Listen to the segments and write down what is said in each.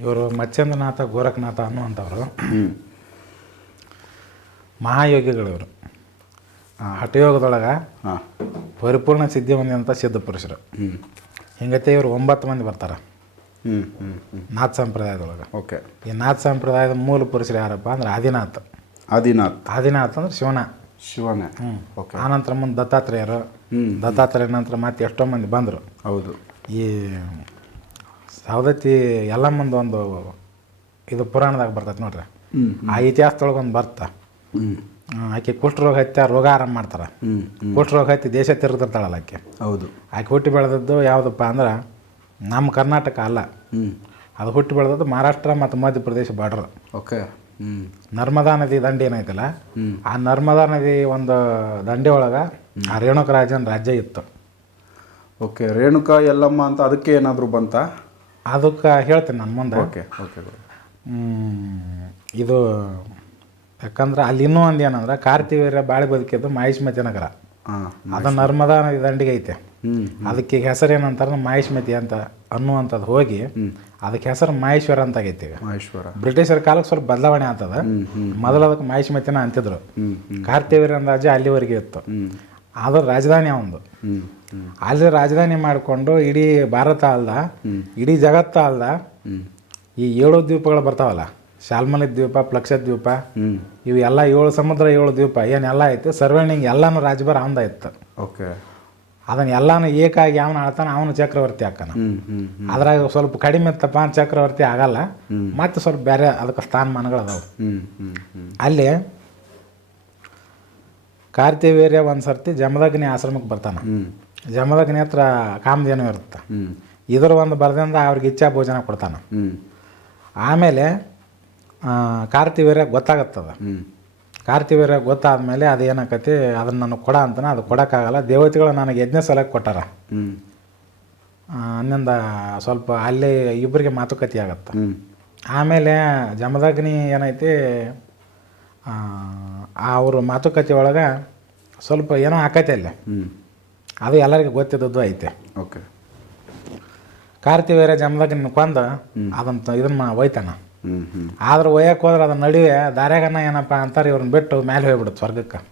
ಇವರು ಮತ್ಸ್ಯೇಂದ್ರನಾಥ ಗೋರಖನಾಥ ಅನ್ನುವಂಥವ್ರು. ಮಹಾಯೋಗಿಗಳಿವರು. ಹಠಯೋಗದೊಳಗೆ ಹಾಂ. ಪರಿಪೂರ್ಣ ಸಿದ್ಧಿ ಹೊಂದಿದಂಥ ಸಿದ್ಧ ಪುರುಷರು. ಹಿಂಗತೆ ಇವರು? ಒಂಬತ್ತು ಮಂದಿ ಬರ್ತಾರೆ. ನಾಥ್ ಸಂಪ್ರದಾಯದೊಳಗೆ. ಓಕೆ. ಈ ನಾಥ್ ಸಂಪ್ರದಾಯದ ಮೂಲ ಪುರುಷರು ಯಾರಪ್ಪ ಅಂದ್ರೆ ಆದಿನಾಥ್. ಆದಿನಾಥ್. ಆದಿನಾಥ್ ಅಂದ್ರೆ ಶಿವನ. ಶಿವನ. ಹ್ಞೂ ಓಕೆ. ಆನಂತರ ಮುಂದೆ ದತ್ತಾತ್ರೇಯರು. ದತ್ತಾತ್ರೇಯ ನಂತರ ಮತ್ತೆ ಎಷ್ಟೋ ಮಂದಿ ಬಂದರು. ಹೌದು. ಈ ಸವದತ್ತಿ ಎಲ್ಲ ಮುಂದೆ ಒಂದು ಇದು ಪುರಾಣದಾಗ ಬರ್ತೈತೆ ನೋಡ್ರಿ. ಆ ಇತಿಹಾಸದೊಳಗೆ ಒಂದು ಬರ್ತಾ. ಆಕೆ ಕುಷ್ಠರೋಗ ಆ ರೋಗ ಆರಾಮ ಮಾಡ್ತಾರೆ. ಕುಷ್ಠರೋಗ ಹತ್ತಿ ದೇಶ ತಿರುಗಿರ್ತಾಳಲ್ಲ ಆಕೆ. ಹೌದು. ಆಕೆ ಹುಟ್ಟಿ ಬೆಳೆದದ್ದು ಯಾವುದಪ್ಪ ಅಂದ್ರೆ ನಮ್ಮ ಕರ್ನಾಟಕ ಅಲ್ಲ. ಅದು ಹುಟ್ಟಿ ಬೆಳೆದದ್ದು ಮಹಾರಾಷ್ಟ್ರ ಮತ್ತು ಮಧ್ಯಪ್ರದೇಶ ಬಾರ್ಡರ್. ಓಕೆ. ನರ್ಮದಾ ನದಿ ದಂಡೆ ಏನೈತಲ್ಲ. ಆ ನರ್ಮದಾ ನದಿ ಒಂದು ದಂಡೆ ಒಳಗೆ ಆ ರೇಣುಕ ರಾಜನ ರಾಜ್ಯ ಇತ್ತು. ಓಕೆ. ರೇಣುಕಾ ಎಲ್ಲಮ್ಮ ಅಂತ ಅದಕ್ಕೆ ಏನಾದರೂ ಬಂತಾ? ಅದಕ್ಕೆ ಹೇಳ್ತೇನೆ ನನ್ನ ಮುಂದೆ. ಓಕೆ ಓಕೆ ಇದು ಯಾಕಂದ್ರೆ ಅಲ್ಲಿ ಇನ್ನೂ ಒಂದು ಏನಂದ್ರೆ ಕಾರ್ತಿವೀರ್ಯ ಬಾಳೆ ಬದುಕಿದ್ದು ಮಾಹಿಷ್ಮತಿ ನಗರ. ಅದು ನರ್ಮದಾ ನದಿ ದಂಡಿಗೆ ಐತೆ. ಅದಕ್ಕೆ ಈಗ ಹೆಸರು ಏನಂತಾರೆ ಮಾಹಿಷ್ಮತಿ ಅಂತ ಅನ್ನುವಂಥದ್ದು ಹೋಗಿ ಅದಕ್ಕೆ ಹೆಸರು ಮಾಹೇಶ್ವರ ಅಂತ ಆಗೈತಿ ಈಗ. ಮಹೇಶ್ವರ. ಬ್ರಿಟಿಷರ ಕಾಲಕ್ಕೆ ಸ್ವಲ್ಪ ಬದಲಾವಣೆ ಆತದ ಮೊದಲು ಅದಕ್ಕೆ ಮಾಹಿಷ್ಮತಿನ ಅಂತಿದ್ರು. ಕಾರ್ತಿವೀರ್ಯ ರಾಜ ಅಲ್ಲಿವರೆಗೆ ಇತ್ತು. ಅದ್ರ ರಾಜಧಾನಿ ಅವಂದು ಅಲ್ಲಿ ರಾಜಧಾನಿ ಮಾಡಿಕೊಂಡು ಇಡೀ ಭಾರತ ಅಲ್ದ ಇಡೀ ಜಗತ್ತ ಅಲ್ದ ಈ ಏಳು ದ್ವೀಪಗಳು ಬರ್ತಾವಲ್ಲ ಶಾಲ್ಮಲಿ ದ್ವೀಪ ಪ್ಲಕ್ಷ ದ್ವೀಪ ಇವು ಎಲ್ಲ ಏಳು ಸಮುದ್ರ ಏಳು ದ್ವೀಪ ಏನೆಲ್ಲ ಐತೆ ಸರ್ವೇಣಿಂಗ್ ಎಲ್ಲಾನು ರಾಜಭಾರ ಅವಂದ ಇತ್ತು ಓಕೆ. ಅದನ್ನ ಎಲ್ಲಾನು ಏಕಾಗಿ ಅವನ ಆಳ್ತಾನ ಅವನು ಚಕ್ರವರ್ತಿ ಹಾಕನ. ಅದ್ರಾಗ ಸ್ವಲ್ಪ ಕಡಿಮೆ ಇತ್ತಪ್ಪ ಚಕ್ರವರ್ತಿ ಆಗಲ್ಲ ಮತ್ತೆ ಸ್ವಲ್ಪ ಬೇರೆ ಅದಕ್ಕೆ ಸ್ಥಾನಮಾನಗಳು ಅದಾವು. ಅಲ್ಲಿ ಕಾರ್ತಿವೀರ್ಯ ಒಂದ್ಸರ್ತಿ ಜಮದಗ್ನಿ ಆಶ್ರಮಕ್ಕೆ ಬರ್ತಾನೆ. ಜಮದಗ್ನಿ ಹತ್ರ ಕಾಮಧೇನು ಇರುತ್ತೆ? ಇದ್ರ ಒಂದು ಬರ್ದಿಂದ ಅವ್ರಿಗೆ ಇಚ್ಛಾ ಭೋಜನ ಕೊಡ್ತಾನೆ. ಆಮೇಲೆ ಕಾರ್ತಿವೀರ್ಯ ಗೊತ್ತಾಗತ್ತದ. ಹ್ಞೂ ಗೊತ್ತಾದ ಗೊತ್ತಾದ್ಮೇಲೆ ಅದು ಏನಾಕತಿ ಅದನ್ನ ನನಗೆ ಕೊಡ ಅಂತಾನೆ ಅದು ಕೊಡೋಕ್ಕಾಗಲ್ಲ. ದೇವತೆಗಳು ನನಗೆ ಯಜ್ಞ ಸಲಕ್ಕೆ ಕೊಟ್ಟಾರ. ಅನ್ನಿಂದ ಸ್ವಲ್ಪ ಅಲ್ಲಿ ಇಬ್ಬರಿಗೆ ಮಾತುಕತೆ ಆಗತ್ತೆ. ಆಮೇಲೆ ಜಮದಗ್ನಿ ಏನೈತಿ ಆ, ಅವ್ರ ಮಾತುಕತೆ ಒಳಗೆ ಸ್ವಲ್ಪ ಏನೋ ಆಕೈತೆ ಅಲ್ಲಿ. ಅದು ಎಲ್ಲರಿಗೂ ಗೊತ್ತಿದ್ದದ್ದು ಐತೆ. ಓಕೆ. ಕಾರ್ತಿವೀರ್ಯ ಜನ್ಮದಾಗ ಕೊಂದು ಅದನ್ನ ಇದನ್ನ ಒಯ್ತಾನ ಆದ್ರೆ ಒಯ್ಯಕ್ಕೆ ಹೋದ್ರೆ ಅದನ್ನ ನಡುವೆ ದಾರ್ಯಾಗನ ಏನಪ್ಪ ಅಂತಾರೆ ಇವ್ರನ್ನ ಬಿಟ್ಟು ಮೇಲೆ ಹೋಗ್ಬಿಡುತ್ತೆ ಸ್ವರ್ಗಕ್ಕೆ.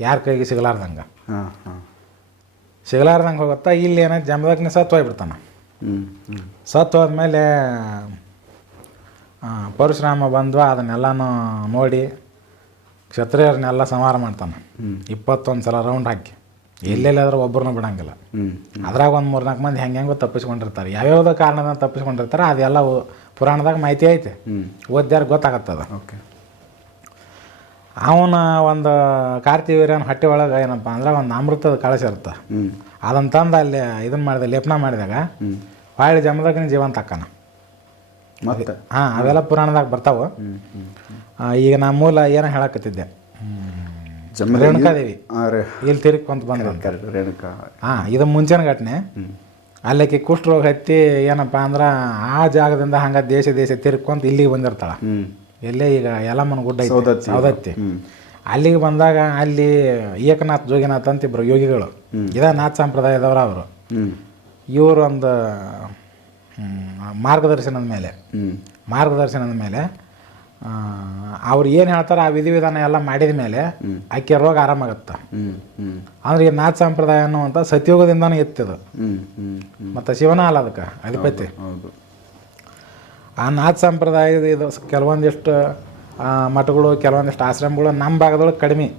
ಯಾರ ಕೈಗೆ ಸಿಗಲಾರ್ದಂಗೆ. ಹಾಂ ಹಾಂ. ಸಿಗಲಾರ್ದಂಗೆ ಹೋಗುತ್ತಾ ಇಲ್ಲಿ ಏನೈತೆ ಜಮದಗ್ನ ಸತ್ತು ಹೋಗ್ಬಿಡ್ತಾನ. ಸತ್ತು ಹೋದ್ಮೇಲೆ ಪರಶುರಾಮ ಬಂದು ಅದನ್ನೆಲ್ಲನೂ ನೋಡಿ ಕ್ಷತ್ರಿಯರನ್ನೆಲ್ಲ ಸಂಹಾರ ಮಾಡ್ತಾನೆ. ಇಪ್ಪತ್ತೊಂದು ಸಲ ರೌಂಡ್ ಹಾಕಿ. ಎಲ್ಲೆಲ್ಲಾದ್ರೂ ಒಬ್ಬರನ್ನ ಬಿಡಂಗಿಲ್ಲ. ಅದ್ರಾಗ ಒಂದು ಮೂರ್ನಾಲ್ಕು ಮಂದಿ ಹೆಂಗೆ ಹೆಂಗೋ ತಪ್ಪಿಸ್ಕೊಂಡಿರ್ತಾರೆ. ಯಾವ್ಯಾವ್ದೋ ಕಾರಣದ ತಪ್ಪಿಸ್ಕೊಂಡಿರ್ತಾರೆ ಅದೆಲ್ಲ ಪುರಾಣದಾಗ ಮಾಹಿತಿ ಐತೆ. ಓದ್ಯಾರ ಗೊತ್ತಾಗತ್ತದ. ಓಕೆ. ಅವನ ಒಂದು ಕಾರ್ತಿವೀರ್ಯನ ಹೊಟ್ಟೆ ಒಳಗೆ ಏನಪ್ಪ ಅಂದ್ರೆ ಒಂದು ಅಮೃತದ ಹ್ಞೂ ಅದನ್ನು ತಂದು ಅಲ್ಲಿ ಇದನ್ನ ಮಾಡಿದ ಲೇಪನ ಮಾಡಿದಾಗ ಹೊಳ್ಳಿ ಜಮದಗ್ನಿ ಜೀವಂತ ಅಕ್ಕನ. ಮತ್ತೆ? ಹಾಂ ಅವೆಲ್ಲ ಪುರಾಣದಾಗ ಬರ್ತಾವ. ಈಗ ನಾ ಮೂಲ ಏನೋ ಹೇಳಕತ್ತಿದ್ದೆ? ರೇಣುಕಾದೇವಿ ಇಲ್ಲಿ ತಿರುಗಿ ಇಲ್ಲಿ ತಿರುಗ್ಕೊಂತ ಬಂದ ರೇಣುಕಾ. ಹಾಂ ಇದು ಮುಂಚೆನ ಘಟನೆ. ಅಲ್ಲಕ್ಕೆ ಕುಷ್ಠರೋಗ ಹತ್ತಿ ಏನಪ್ಪ ಅಂದ್ರೆ ಆ ಜಾಗದಿಂದ ಹಂಗೆ ದೇಶ ದೇಶ ತಿರ್ಕೊಂತ ಇಲ್ಲಿಗೆ ಬಂದಿರ್ತಾಳ. ಎಲ್ಲೇ ಈಗ ಯಲಮ್ಮನ ಗುಡ್ಡ ಸೌದತ್ತಿ. ಅಲ್ಲಿಗೆ ಬಂದಾಗ ಅಲ್ಲಿ ಏಕನಾಥ್ ಜೋಗಿನಾಥ್ ಅಂತ ಇಬ್ರು ಯೋಗಿಗಳು. ಇದ ನಾಥ್ ಸಂಪ್ರದಾಯದವರು ಅವರು. ಇವರೊಂದು ಇವರು ಒಂದು ಮಾರ್ಗದರ್ಶನದ ಮೇಲೆ. ಮಾರ್ಗದರ್ಶನದ ಮೇಲೆ ಅವ್ರು ಏನು ಹೇಳ್ತಾರೆ ಆ ವಿಧಿವಿಧಾನ ಎಲ್ಲ ಮಾಡಿದ ಮೇಲೆ ಆಕೆ ರೋಗ ಆರಾಮಾಗತ್ತೆ ಅಂದ್ರೆ ಈ ನಾಚ ಸಂಪ್ರದಾಯ ಅನ್ನುವಂಥ ಸತ್ಯೋಗದಿಂದನೂ ಹ್ಞೂ ಮತ್ತು ಶಿವನ ಅಲ್ಲ ಅದಕ್ಕೆ ಅಧಿಪತಿ. ಆ ನಾಚ ಸಂಪ್ರದಾಯದ ಇದು ಕೆಲವೊಂದಿಷ್ಟು ಮಠಗಳು ಕೆಲವೊಂದಿಷ್ಟು ಆಶ್ರಮಗಳು ನಮ್ಮ ಭಾಗದೊಳಗೆ ಕಡಿಮೆ.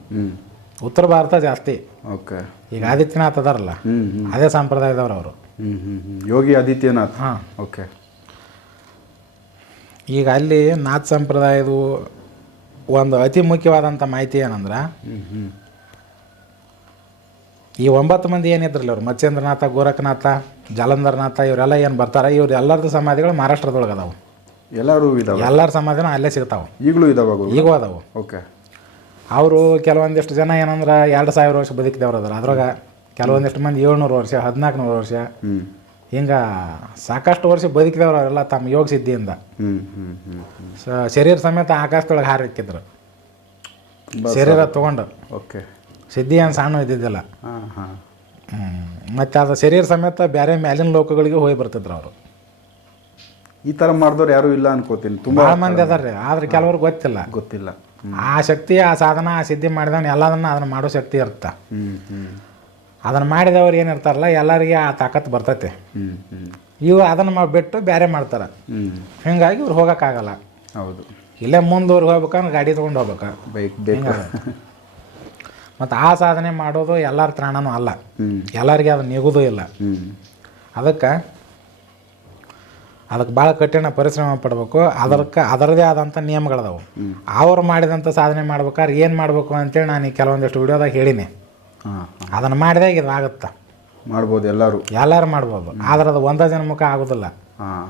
ಉತ್ತರ ಭಾರತ ಜಾಸ್ತಿ. ಓಕೆ. ಈಗ ಆದಿತ್ಯನಾಥ್ ಅದಾರಲ್ಲ ಅದೇ ಸಂಪ್ರದಾಯದವ್ರು ಅವರು. ಯೋಗಿ ಆದಿತ್ಯನಾಥ್. ಹಾಂ. ಓಕೆ. ಈಗ ಅಲ್ಲಿ ನಾಥ್ ಸಂಪ್ರದಾಯದ ಒಂದು ಅತಿ ಮುಖ್ಯವಾದಂಥ ಮಾಹಿತಿ ಏನಂದ್ರೆ ಈ ಒಂಬತ್ತು ಮಂದಿ ಏನಿದ್ರಲ್ಲ ಅವ್ರು ಮತ್ಸ್ಯೇಂದ್ರನಾಥ ಗೋರಖನಾಥ ಜಲಂಧರ್ನಾಥ ಇವರೆಲ್ಲ ಏನು ಬರ್ತಾರೆ? ಇವ್ರು ಎಲ್ಲರದ್ದು ಸಮಾಧಿಗಳು ಮಹಾರಾಷ್ಟ್ರದೊಳಗೆ ಅದಾವು. ಎಲ್ಲರೂ ಇದಾವೆ? ಎಲ್ಲರ ಸಮಾಧಿನೂ ಅಲ್ಲೇ ಸಿಗ್ತಾವೆ. ಈಗಲೂ ಇದಾವೆ ಈಗೂ ಅದಾವೆ. ಓಕೆ. ಅವರು ಕೆಲವೊಂದಿಷ್ಟು ಜನ ಏನಂದ್ರೆ ಎರಡು ಸಾವಿರ ವರ್ಷ ಬದುಕಿದವ್ರು ಅದ್ರ. ಅದ್ರಾಗ ಕೆಲವೊಂದಿಷ್ಟು ಮಂದಿ ಏಳ್ನೂರು ವರ್ಷ ಹದಿನಾಲ್ಕು ನೂರು ವರ್ಷ ಹಿಂಗೆ ಸಾಕಷ್ಟು ವರ್ಷ ಬದುಕಿದವ್ರು ಅವರೆಲ್ಲ ತಮ್ಮ ಯೋಗ ಸಿದ್ಧಿಯಿಂದ. ಸ- ಶರೀರ ಸಮೇತ ಆಕಾಶದೊಳಗೆ ಹಾರಿಕ್ಕಿದ್ರು ಶರೀರ ತೊಗೊಂಡು. ಓಕೆ. ಸಿದ್ಧಿ ಏನು ಸಣ್ಣ ಇದ್ದಿದ್ದಿಲ್ಲ. ಮತ್ತು ಅದು ಶರೀರ ಸಮೇತ ಬೇರೆ ಮ್ಯಾಲಿನ ಲೋಕಗಳಿಗೆ ಹೋಗಿ ಬರ್ತಿದ್ರು ಅವರು. ಈ ತರ ಮಾಡಿದವ್ರು ಯಾರು ಇಲ್ಲ ಅನ್ಕೋತೀನಿ. ತುಂಬಾ ಮಂದಿ ಅದಾರ್ರಿ ಆದ್ರೆ ಕೆಲವ್ರಿಗೆ ಗೊತ್ತಿಲ್ಲ. ಗೊತ್ತಿಲ್ಲ. ಆ ಶಕ್ತಿ ಆ ಸಾಧನ ಆ ಸಿದ್ಧಿ ಮಾಡಿದವನು ಎಲ್ಲದನ್ನ ಅದನ್ನ ಮಾಡೋ ಶಕ್ತಿ ಇರುತ್ತೆ ಅದನ್ನ ಮಾಡಿದವ್ರು ಏನಿರ್ತಾರಲ್ಲ ಎಲ್ಲರಿಗೆ ಆ ತಾಕತ್ತು ಬರ್ತೈತೆ. ಇವು ಅದನ್ನು ಮಾಡಿ ಬಿಟ್ಟು ಬೇರೆ ಮಾಡ್ತಾರೆ. ಹೀಗಾಗಿ ಇವ್ರು ಹೋಗೋಕ್ಕಾಗಲ್ಲ. ಹೌದು. ಇಲ್ಲೇ ಮುಂದೂರಿಗೆ ಹೋಗ್ಬೇಕಂದ್ರೆ ಗಾಡಿ ತೊಗೊಂಡು ಹೋಗ್ಬೇಕು? ಬೈಕ್ ಬೇಕು. ಮತ್ತು ಆ ಸಾಧನೆ ಮಾಡೋದು ಎಲ್ಲರ ತ್ರಾಣನೂ ಅಲ್ಲ. ಎಲ್ಲರಿಗೆ ಅದು ನಿಗೋದು ಇಲ್ಲ. ಅದಕ್ಕೆ ಅದಕ್ಕೆ ಭಾಳ ಕಠಿಣ ಪರಿಶ್ರಮ ಪಡ್ಬೇಕು. ಅದಕ್ಕೆ ಅದರದೇ ಆದಂಥ ನಿಯಮಗಳದಾವು. ಅವ್ರು ಮಾಡಿದಂಥ ಸಾಧನೆ ಮಾಡ್ಬೇಕಾದ್ರೆ ಏನು ಮಾಡಬೇಕು ಅಂತೇಳಿ ನಾನು ಈ ಕೆಲವೊಂದಿಷ್ಟು ವಿಡಿಯೋದಾಗ ಹೇಳೀನಿ. ಅದನ್ನು ಮಾಡಿದಾಗ ಇದು ಆಗುತ್ತೆ ಮಾಡ್ಬೋದು ಎಲ್ಲರೂ. ಎಲ್ಲರೂ ಮಾಡ್ಬೋದು. ಆದ್ರೆ ಅದು ಒಂದೇ ಜನ್ಮಕ್ಕೆ ಆಗೋದಿಲ್ಲ. ಹಾಂ.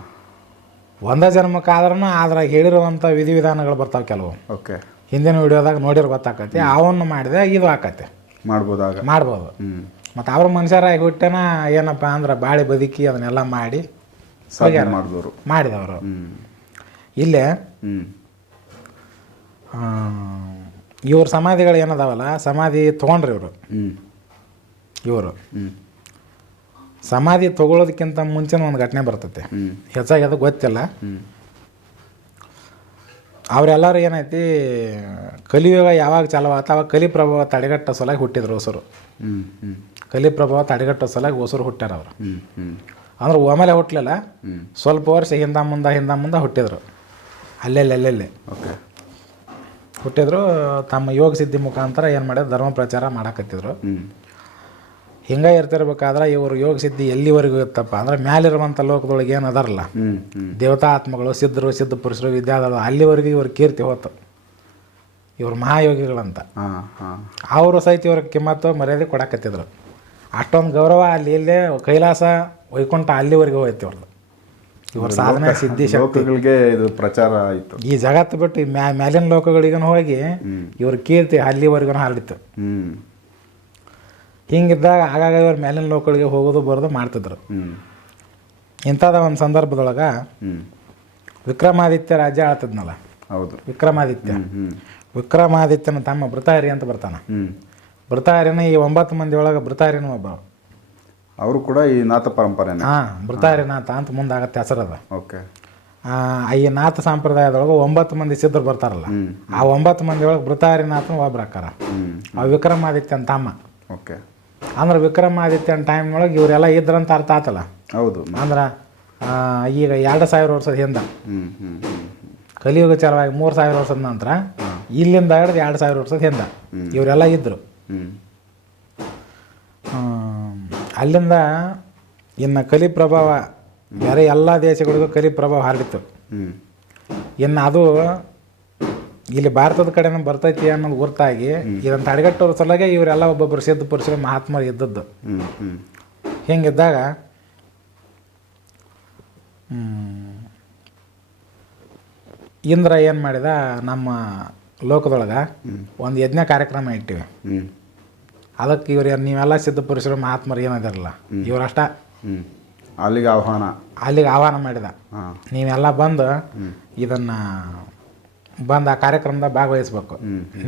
ಒಂದೇ ಜನ್ಮಕ್ಕೆ ಆದ್ರೂ ಆದ್ರೆ ಹೇಳಿರುವಂಥ ವಿಧಿವಿಧಾನಗಳು ಬರ್ತಾವೆ ಕೆಲವು. ಓಕೆ. ಹಿಂದಿನ ವಿಡಿಯೋದಾಗ ನೋಡಿರೋ ಗೊತ್ತಾಕತಿ. ಅವನ್ನು ಮಾಡಿದೆ ಇದು ಆಕತಿ. ಮಾಡ್ಬೋದಾಗ ಮಾಡ್ಬೋದು. ಹ್ಞೂ ಮತ್ತು ಅವ್ರ ಮನುಷ್ಯರಾಗಿ ಹುಟ್ಟೆನ ಏನಪ್ಪ ಅಂದ್ರೆ ಬಾಳೆ ಬದುಕಿ ಅದನ್ನೆಲ್ಲ ಮಾಡಿ ಸಾಧನೆ ಮಾಡಿದವರು ಮಾಡಿದವರು. ಹ್ಞೂ ಇಲ್ಲೇ ಹ್ಞೂ ಇವ್ರ ಸಮಾಧಿಗಳು ಏನದಾವಲ್ಲ? ಸಮಾಧಿ ತೊಗೊಂಡ್ರಿ ಇವರು. ಹ್ಮ್. ಇವರು. ಸಮಾಧಿ ತಗೊಳ್ಳೋದಕ್ಕಿಂತ ಮುಂಚೆನ ಒಂದು ಘಟನೆ ಬರ್ತೈತೆ. ಹೆಚ್ಚಾಗಿ ಅದು ಗೊತ್ತಿಲ್ಲ. ಅವರೆಲ್ಲರೂ ಏನೈತಿ ಕಲಿಯುಗ ಯಾವಾಗ ಚಾಲು ಆತ ಅವಾಗ ಕಲಿ ಪ್ರಭಾವ ತಡೆಗಟ್ಟೋ ಸಲುವಾಗಿ ಹುಟ್ಟಿದ್ರು ಹೊಸರು. ಕಲಿ ಪ್ರಭಾವ ತಡೆಗಟ್ಟೋ ಸಲುವಾಗಿ ಹೊಸರು ಹುಟ್ಟ್ಯಾರ ಅವರು. ಅಂದ್ರೆ ಒಮ್ಮೆಲೆ ಹುಟ್ಟಲಿಲ್ಲ ಸ್ವಲ್ಪ ವರ್ಷ ಹಿಂದ ಮುಂದೆ ಹಿಂದ ಮುಂದೆ ಹುಟ್ಟಿದ್ರು. ಅಲ್ಲೆಲ್ಲಿ ಅಲ್ಲೆಲ್ಲಿ ಓಕೆ. ಹುಟ್ಟಿದ್ರು ತಮ್ಮ ಯೋಗ ಸಿದ್ಧಿ ಮುಖಾಂತರ ಏನು ಮಾಡ್ಯಾರ ಧರ್ಮ ಪ್ರಚಾರ ಮಾಡಾಕತ್ತಿದ್ರು. ಹಿಂಗೆ ಇರ್ತಿರ್ಬೇಕಾದ್ರೆ ಇವರು ಯೋಗ ಸಿದ್ಧಿ ಎಲ್ಲಿವರೆಗೂ ಇತ್ತಪ್ಪ? ಅಂದ್ರೆ ಮ್ಯಾಲಿರುವಂಥ ಲೋಕದೊಳಗೆ ಏನು ಅದರಲ್ಲ? ದೇವತಾ ಆತ್ಮಗಳು ಸಿದ್ಧರು ಸಿದ್ಧ ಪುರುಷರು ವಿದ್ಯಾದಳು ಅಲ್ಲಿವರೆಗೂ ಇವ್ರ ಕೀರ್ತಿ ಹೋತು. ಇವರು ಮಹಾಯೋಗಿಗಳಂತ. ಅವರು ಸಹಿತ ಇವ್ರ ಕಿಮ್ಮತ್ತು ಮರ್ಯಾದೆ ಕೊಡಾಕತ್ತಿದ್ರು. ಅಷ್ಟೊಂದು ಗೌರವ ಅಲ್ಲಿ ಇಲ್ಲೇ ಕೈಲಾಸ ವೈಕುಂಠ ಅಲ್ಲಿವರೆಗೂ ಹೋಯ್ತು ಇವ್ರದ್ದು ಇವ್ರ ಸಾಧನೆ ಸಿದ್ಧಿ ಶಕ್ತಿಗಳಿಗೆ ಇದು ಪ್ರಚಾರ ಆಯಿತು. ಈ ಜಗತ್ತು ಬಿಟ್ಟು ಮ್ಯಾ ಮ್ಯಾಲಿನ ಲೋಕಗಳಿಗೂ ಹೋಗಿ ಇವ್ರ ಕೀರ್ತಿ ಅಲ್ಲಿವರೆಗೂ ಹರಡಿತ್ತು ಹಿಂಗಿದ್ದಾಗ ಆಗಾಗ ಇವ್ರ ಮ್ಯಾಲಿನ ಲೋಕಗಳಿಗೆ ಹೋಗೋದು ಬರೋದು ಮಾಡ್ತಿದ್ರು. ಇಂಥದ ಒಂದು ಸಂದರ್ಭದೊಳಗೆ ವಿಕ್ರಮಾದಿತ್ಯ ರಾಜ್ಯ ಆಳ್ತಿದ್ನಲ್ಲ? ಹೌದು. ವಿಕ್ರಮಾದಿತ್ಯ. ವಿಕ್ರಮಾದಿತ್ಯನ ತಮ್ಮ ಬೃತಾರಿ ಅಂತ ಬರ್ತಾನ. ಹ್ಮ್. ಬೃತಾರಿನ ಈ ಒಂಬತ್ತು ಮಂದಿ ಒಳಗೆ ಬೃತಾರಿನ ಒಬ್ಬ. ಅವರು ಕೂಡ ಈ ನಾಥ ಪರಂಪರೆನೇ. ಹಾಂ ಬೃತಾರಿನಾಥ ಅಂತ ಮುಂದಾಗತ್ತೆ ಹೆಸರದ ಓಕೆ. ಈ ನಾಥ ಸಂಪ್ರದಾಯದೊಳಗೆ ಒಂಬತ್ತು ಮಂದಿ ಸಿದ್ಧರು ಬರ್ತಾರಲ್ಲ ಆ ಒಂಬತ್ತು ಮಂದಿ ಒಳಗೆ ಬೃತಾರಿನಾಥನ ಒಬ್ರು ಹಾಕಾರ ಆ ವಿಕ್ರಮಾದಿತ್ಯನ ತಮ್ಮ. ಓಕೆ. ಅಂದ್ರೆ ವಿಕ್ರಮಾದಿತ್ಯನ ಟೈಮ್ನೊಳಗೆ ಇವರೆಲ್ಲ ಇದ್ರಂತ ಅರ್ಥ ಆತಲ್ಲ. ಹೌದು. ಅಂದ್ರೆ ಈಗ ಎರಡು ಸಾವಿರ ವರ್ಷದ ಹಿಂದೆ. ಕಲಿಯುಗ ಚಾಲವಾಗಿ ಮೂರು ಸಾವಿರ ವರ್ಷದ ನಂತರ ಇಲ್ಲಿಂದ ಹಿಡಿದು ಎರಡು ಸಾವಿರ ವರ್ಷದ ಹಿಂದೆ ಇವರೆಲ್ಲ ಇದ್ದರು ಅಲ್ಲಿಂದ ಇನ್ನು ಕಲಿ ಪ್ರಭಾವ ಬೇರೆ ಎಲ್ಲ ದೇಶಗಳಿಗೂ ಕಲಿ ಪ್ರಭಾವ ಹರಡಿತ್ತು ಹ್ಮ್. ಇನ್ನು ಅದು ಇಲ್ಲಿ ಭಾರತದ ಕಡೆನೂ ಬರ್ತೈತಿ ಅನ್ನೋದು ಗುರ್ತಾಗಿ ಇದನ್ನು ತಡೆಗಟ್ಟೋರ ಸಲಗೆ ಇವರೆಲ್ಲ ಒಬ್ಬೊಬ್ಬರು ಸಿದ್ಧ ಪುರುಷರು ಮಹಾತ್ಮರು ಇದ್ದದ್ದು. ಹಿಂಗಿದ್ದಾಗ ಇಂದ್ರ ಏನು ಮಾಡಿದ ನಮ್ಮ ಲೋಕದೊಳಗೆ ಒಂದು ಯಜ್ಞ ಕಾರ್ಯಕ್ರಮ ಇಟ್ಟಿವೆ. ಅದಕ್ಕೆ ಇವ್ರು ನೀವೆಲ್ಲ ಸಿದ್ಧ ಪುರುಷರು ಮಹಾತ್ಮರು ಏನಿದಾರಲ್ಲ ಇವರಷ್ಟ ಅಲ್ಲಿಗೆ ಆಹ್ವಾನ. ಅಲ್ಲಿಗೆ ಆಹ್ವಾನ ಮಾಡಿದ. ನೀವೆಲ್ಲ ಬಂದು ಇದನ್ನ ಬಂದು ಆ ಕಾರ್ಯಕ್ರಮದಾಗ ಭಾಗವಹಿಸ್ಬೇಕು.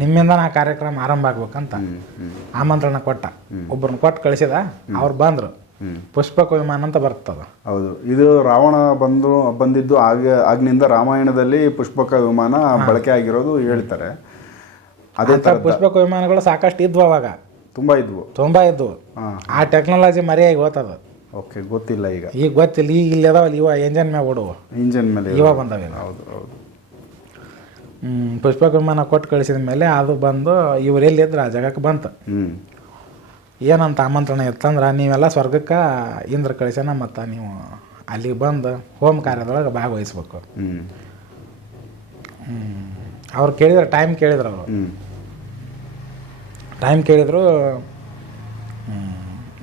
ನಿಮ್ಮಿಂದ ಆ ಕಾರ್ಯಕ್ರಮ ಆರಂಭ ಆಗ್ಬೇಕಂತ ಆಮಂತ್ರಣ ಕೊಟ್ಟ. ಒಬ್ಬರನ್ನ ಕೊಟ್ಟು ಕಳಿಸಿದ ಅವ್ರು ಬಂದರು. ಪುಷ್ಪಕ ವಿಮಾನ ಅಂತ ಬರ್ತದ. ಹೌದು. ಇದು ರಾವಣ ಬಂದು ಬಂದಿದ್ದು ಆಗ ಆಗ್ನಿಂದ ರಾಮಾಯಣದಲ್ಲಿ ಪುಷ್ಪಕ ವಿಮಾನ ಬಳಕೆ ಆಗಿರೋದು ಹೇಳ್ತಾರೆ. ಅದೇ ತರ ಪುಷ್ಪಕ ವಿಮಾನಗಳು ಸಾಕಷ್ಟು ಇದ್ವು ಅವಾಗ. ತುಂಬಾ ಇದ್ವು. ತುಂಬ ಇದ್ವು. ಆ ಟೆಕ್ನಾಲಜಿ ಮರೆಯಾಗಿ ಹೋತದ. ಓಕೆ ಗೊತ್ತಿಲ್ಲ ಈಗ. ಈಗ ಗೊತ್ತಿಲ್ಲ. ಈಗ ಇಲ್ಲಿ ಅದಾವಲ್ಲ ಇವ ಎಂಜನ್ ಮ್ಯಾಗ ಓಡುವ. ಇಂಜನ್ ಮೇಲೆ ಇವ ಬಂದವ ಹೌದು ಹೌದು. ಹ್ಮ್, ಪುಷ್ಪಕ ವಿಮಾನ ಕೊಟ್ಟು ಕಳಿಸಿದ ಮೇಲೆ ಅದು ಬಂದು ಇವ್ರು ಎಲ್ಲಿದ್ರು ಆ ಜಾಗಕ್ಕೆ ಬಂತು. ಏನಂತ ಆಮಂತ್ರಣ ಇತ್ತಂದ್ರೆ ನೀವೆಲ್ಲ ಸ್ವರ್ಗಕ್ಕೆ ಇಂದ್ರ ಕಳಿಸ್ಯಾನ ಮತ್ತು ನೀವು ಅಲ್ಲಿಗೆ ಬಂದು ಹೋಮ್ ಕಾರ್ಯದೊಳಗೆ ಭಾಗವಹಿಸ್ಬೇಕು. ಹ್ಮ್. ಅವ್ರು ಕೇಳಿದ್ರೆ ಟೈಮ್ ಕೇಳಿದ್ರು ಅವರು. ಟೈಮ್ ಕೇಳಿದ್ರು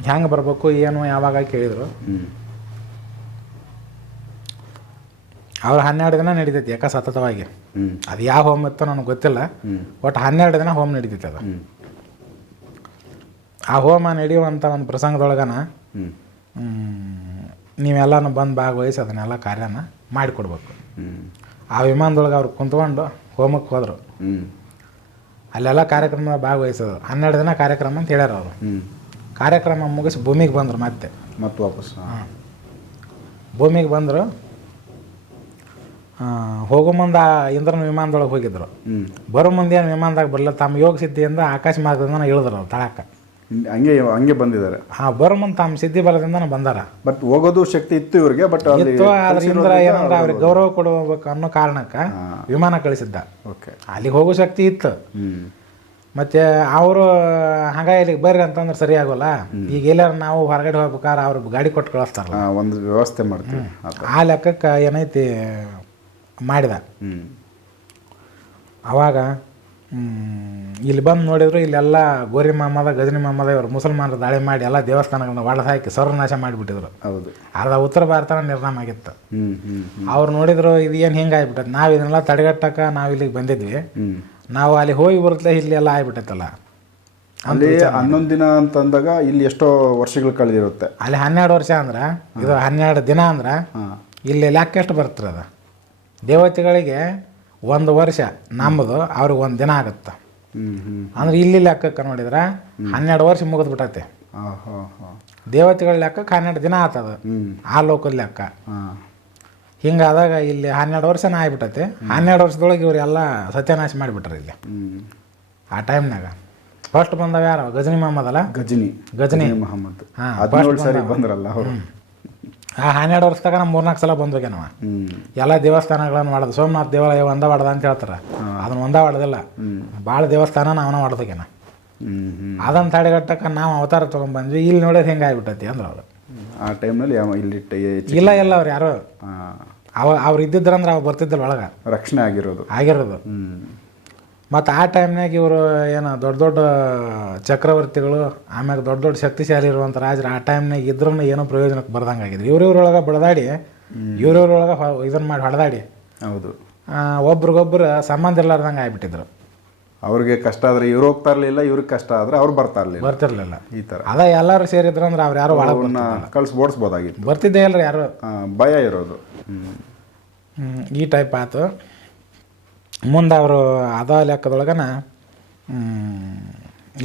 ಹೆಂಗೆ ಬರಬೇಕು ಏನು ಯಾವಾಗ ಕೇಳಿದ್ರು. ಅವ್ರು ಹನ್ನೆರಡು ದಿನ ನಡೀತೈತಿ ಯಾಕೆ ಸತತವಾಗಿ. ಅದು ಯಾವ ಹೋಮ್ ಇತ್ತೋ ನನಗೆ ಗೊತ್ತಿಲ್ಲ. ಒಟ್ಟು ಹನ್ನೆರಡು ದಿನ ಹೋಮ್ ನಡೀತೈತೆ ಅದು. ಆ ಹೋಮ ನಡೆಯುವಂಥ ಒಂದು ಪ್ರಸಂಗದೊಳಗನ ನೀವೆಲ್ಲನೂ ಬಂದು ಭಾಗವಹಿಸಿ ಅದನ್ನೆಲ್ಲ ಕಾರ್ಯನ ಮಾಡಿಕೊಡ್ಬೇಕು. ಆ ವಿಮಾನದೊಳಗೆ ಅವ್ರು ಕುಂತ್ಕೊಂಡು ಹೋಮಕ್ಕೆ ಹೋದರು. ಅಲ್ಲೆಲ್ಲ ಕಾರ್ಯಕ್ರಮ ಭಾಗವಹಿಸೋದು. ಹನ್ನೆರಡು ದಿನ ಕಾರ್ಯಕ್ರಮ ಅಂತ ಹೇಳ್ಯಾರ ಅವರು. ಕಾರ್ಯಕ್ರಮ ಮುಗಿಸಿ ಭೂಮಿಗೆ ಬಂದರು ಮತ್ತೆ. ಮತ್ತೆ ವಾಪಸ್ ಹಾಂ. ಭೂಮಿಗೆ ಬಂದರು. ಹೋಗೋ ಮುಂದೆ ಆ ಇಂದ್ರನ ವಿಮಾನದೊಳಗೆ ಹೋಗಿದ್ರು. ಬರೋ ಮುಂದೆ ಏನು ವಿಮಾನದಾಗ ಬರಲ್ಲ ತಮ್ಮ ಯೋಗ ಸಿದ್ಧಿಯಿಂದ ಆಕಾಶ ಮಾರ್ಗದಿಂದ ಇಳಿದ್ರು ಅವ್ರು ತಳಕ. ಹಂಗೆ ಹಂಗೆ ಬಂದಿದ್ದಾರೆ. ಹಾ ಬರ್ಮನ್ ತಾಮ್ ಸಿದ್ಧಿ ಬಲದಿಂದ ಬಂದಾರ. ಬಟ್ ಹೋಗೋದು ಶಕ್ತಿ ಇತ್ತು ಇವ್ರಿಗೆ ಬಟ್ ಇಂದ್ರ ಏನಂದ್ರೆ ಅವ್ರಿಗೆ ಗೌರವ ಕೊಡಬೇಕು ಅನ್ನೋ ಕಾರಣಕ್ಕೆ ವಿಮಾನ ಕಳಿಸಿದ್ದ. ಓಕೆ ಅಲ್ಲಿಗೆ ಹೋಗೋ ಶಕ್ತಿ ಇತ್ತು. ಮತ್ತೆ ಅವರು ಹಂಗ ಇಲ್ಲಿಗೆ ಬರ್ರಿ ಅಂತಂದ್ರೆ ಸರಿ ಆಗೋಲ್ಲ. ಈಗ ಎಲ್ಲಾರು ನಾವು ಹೊರಗಡೆ ಹೋಗ್ಬೇಕಾದ್ರೆ ಅವ್ರ ಗಾಡಿ ಕೊಟ್ಟು ಕಳಿಸ್ತಾರಲ್ಲ. ಒಂದು ವ್ಯವಸ್ಥೆ ಮಾಡ್ತೀವಿ. ಆ. ಲೆಕ್ಕಕ್ಕೆ ಏನೈತಿ ಮಾಡಿದ. ಅವಾಗ ಇಲ್ಲಿ ಬಂದು ನೋಡಿದ್ರು ಇಲ್ಲೆಲ್ಲ ಗೋರಿ ಮಹಮ್ಮದ ಗಜನಿ ಮಹಮ್ಮದ ಇವರು ಮುಸಲ್ಮಾನರು ದಾಳಿ ಮಾಡಿ ಎಲ್ಲ ದೇವಸ್ಥಾನಗಳನ್ನ ಒಡೆದು ಹಾಕಿ ಸರ್ವನಾಶ ಮಾಡಿಬಿಟ್ಟಿದ್ರು. ಹೌದು. ಅರ್ಧ ಉತ್ತರ ಭಾರತನ ನಿರ್ನಾಮ ಆಗಿತ್ತು. ಅವ್ರು ನೋಡಿದ್ರು ಇದು ಏನು ಹಿಂಗೆ ಆಗ್ಬಿಟ್ಟೈತೆ. ನಾವು ಇದನ್ನೆಲ್ಲ ತಡೆಗಟ್ಟಕ್ಕೆ ನಾವು ಇಲ್ಲಿಗೆ ಬಂದಿದ್ವಿ. ನಾವು ಅಲ್ಲಿ ಹೋಗಿ ಬರುತ್ತೆ ಇಲ್ಲಿ ಎಲ್ಲ ಆಗ್ಬಿಟ್ಟೈತಲ್ಲ. ಅಲ್ಲಿ ಹನ್ನೊಂದು ದಿನ ಅಂತಂದಾಗ ಇಲ್ಲಿ ಎಷ್ಟೋ ವರ್ಷಗಳು ಕಳೆದಿರುತ್ತೆ. ಅಲ್ಲಿ ಹನ್ನೆರಡು ವರ್ಷ ಅಂದ್ರೆ ಇದು ಹನ್ನೆರಡು ದಿನ ಅಂದ್ರೆ ಇಲ್ಲಿ ಲೆಕ್ಕ ಎಷ್ಟು ಬರ್ತದೆ. ಅದು ದೇವತೆಗಳಿಗೆ ಒಂದು ವರ್ಷ ನಮ್ಮದು ಅವ್ರಿಗೆ ಒಂದು ದಿನ ಆಗುತ್ತೆ. ಅಂದ್ರೆ ಇಲ್ಲಿ ಲೆಕ್ಕಕ್ಕೆ ನೋಡಿದ್ರೆ ಹನ್ನೆರಡು ವರ್ಷ ಮುಗಿದ್ ಬಿಟ್ಟತೆ. ದೇವತೆಗಳ ಲೆಕ್ಕಕ್ಕೆ ಹನ್ನೆರಡು ದಿನ ಆತದ. ಆ ಲೋಕದ ಲೆಕ್ಕ. ಹಿಂಗಾದಾಗ ಇಲ್ಲಿ ಹನ್ನೆರಡು ವರ್ಷನ ಆಗ್ಬಿಟ್ಟೈತೆ. ಹನ್ನೆರಡು ವರ್ಷದೊಳಗೆ ಇವರೆಲ್ಲ ಸತ್ಯನಾಶ ಮಾಡಿಬಿಟ್ರು ಇಲ್ಲಿ. ಆ ಟೈಮ್ನಾಗ ಫಸ್ಟ್ ಬಂದವ ಯಾರು? ಗಜನಿ ಮಹಮ್ಮದಲ್ಲ ಗಜನಿ. ಗಜನಿ. ಮಹಮ್ಮದ್. ಹಾ, ಬಂದ್ರಲ್ಲ ಅವರು. ಆ ಹನ್ನೆರಡು ವರ್ಷದಾಗ ನಮ್ಮ ಮೂರ್ನಾಲ್ಕು ಸಲ ಬಂದ್ಬೇಕೆ ನಾವು ಎಲ್ಲ ದೇವಸ್ಥಾನಗಳನ್ನು ಮಾಡೋದು. ಸೋಮನಾಥ ದೇವಾಲಯ ಒಂದ ಮಾಡ್ದ ಅಂತ ಹೇಳ್ತಾರೆ. ಅದನ್ನ ಒಂದ ಮಾಡೋದಿಲ್ಲ. ಹ್ಮ್ ಭಾಳ ದೇವಸ್ಥಾನ ನಾವನ ಮಾಡೋದಕ್ಕೇನ ಅದನ್ನು ತಡೆಗಟ್ಟಕ್ಕೆ ನಾವು ಅವತಾರ ತೊಗೊಂಡ್ಬಂದ್ವಿ ಇಲ್ಲಿ ನೋಡೋದ್ ಹೆಂಗೆ ಆಗ್ಬಿಟ್ಟೈತಿ ಅಂದ್ರೆ ಅವರು. ಆ ಟೈಮ್ನಲ್ಲಿ ಇಲ್ಲಿ ಇಲ್ಲ ಇಲ್ಲ ಅವ್ರು ಯಾರು. ಅವ ಅವ್ರು ಇದ್ದಿದ್ರಂದ್ರೆ ಅವ್ರು ಬರ್ತಿದ್ದಿಲ್ಲ ಒಳಗೆ. ರಕ್ಷಣೆ ಆಗಿರೋದು. ಆಗಿರೋದು. ಮತ್ತು ಆ ಟೈಮ್ನಾಗ ಇವರು ಏನು ದೊಡ್ಡ ದೊಡ್ಡ ಚಕ್ರವರ್ತಿಗಳು ಆಮ್ಯಾಗ ದೊಡ್ಡ ದೊಡ್ಡ ಶಕ್ತಿಶಾಲಿ ಇರುವಂಥ ರಾಜರು ಆ ಟೈಮ್ನಾಗ ಇದ್ರೂ ಏನೋ ಪ್ರಯೋಜನಕ್ಕೆ ಬರ್ದಂಗೆ ಆಗಿದ್ರು ಇವ್ರಿವ್ರೊಳಗೆ ಬಡದಾಡಿ ಇವ್ರಿವ್ರೊಳಗೆ ಇದನ್ನು ಮಾಡಿ ಹೊಡೆದಾಡಿ. ಹೌದು. ಒಬ್ರಿಗೊಬ್ರು ಸಂಬಂಧ ಇರ್ಲಾರ್ದಂಗೆ ಆಗಿಬಿಟ್ಟಿದ್ರು. ಅವ್ರಿಗೆ ಕಷ್ಟ ಆದ್ರೆ ಇವ್ರು ಹೋಗ್ತಾ ಇರಲಿಲ್ಲ ಇವ್ರಿಗೆ ಕಷ್ಟ ಆದ್ರೆ ಅವ್ರು ಬರ್ತಾ ಇರಲಿಲ್ಲ. ಬರ್ತಿರ್ಲಿಲ್ಲ. ಈ ಥರ ಅದ ಎಲ್ಲರೂ ಸೇರಿದ್ರಂದ್ರೆ ಅವ್ರು ಯಾರು ಒಳಗೆ ಕಳ್ಸಿ ಓಡಿಸ್ಬೋದಾಗಿತ್ತು ಬರ್ತಿದ್ದೇ ಇಲ್ರಿ ಯಾರು. ಭಯ ಇರೋದು. ಈ ಟೈಪ್ ಆಯ್ತು ಮುಂದೆ ಅವರು ಅದ ಲೆಕ್ಕದೊಳಗನ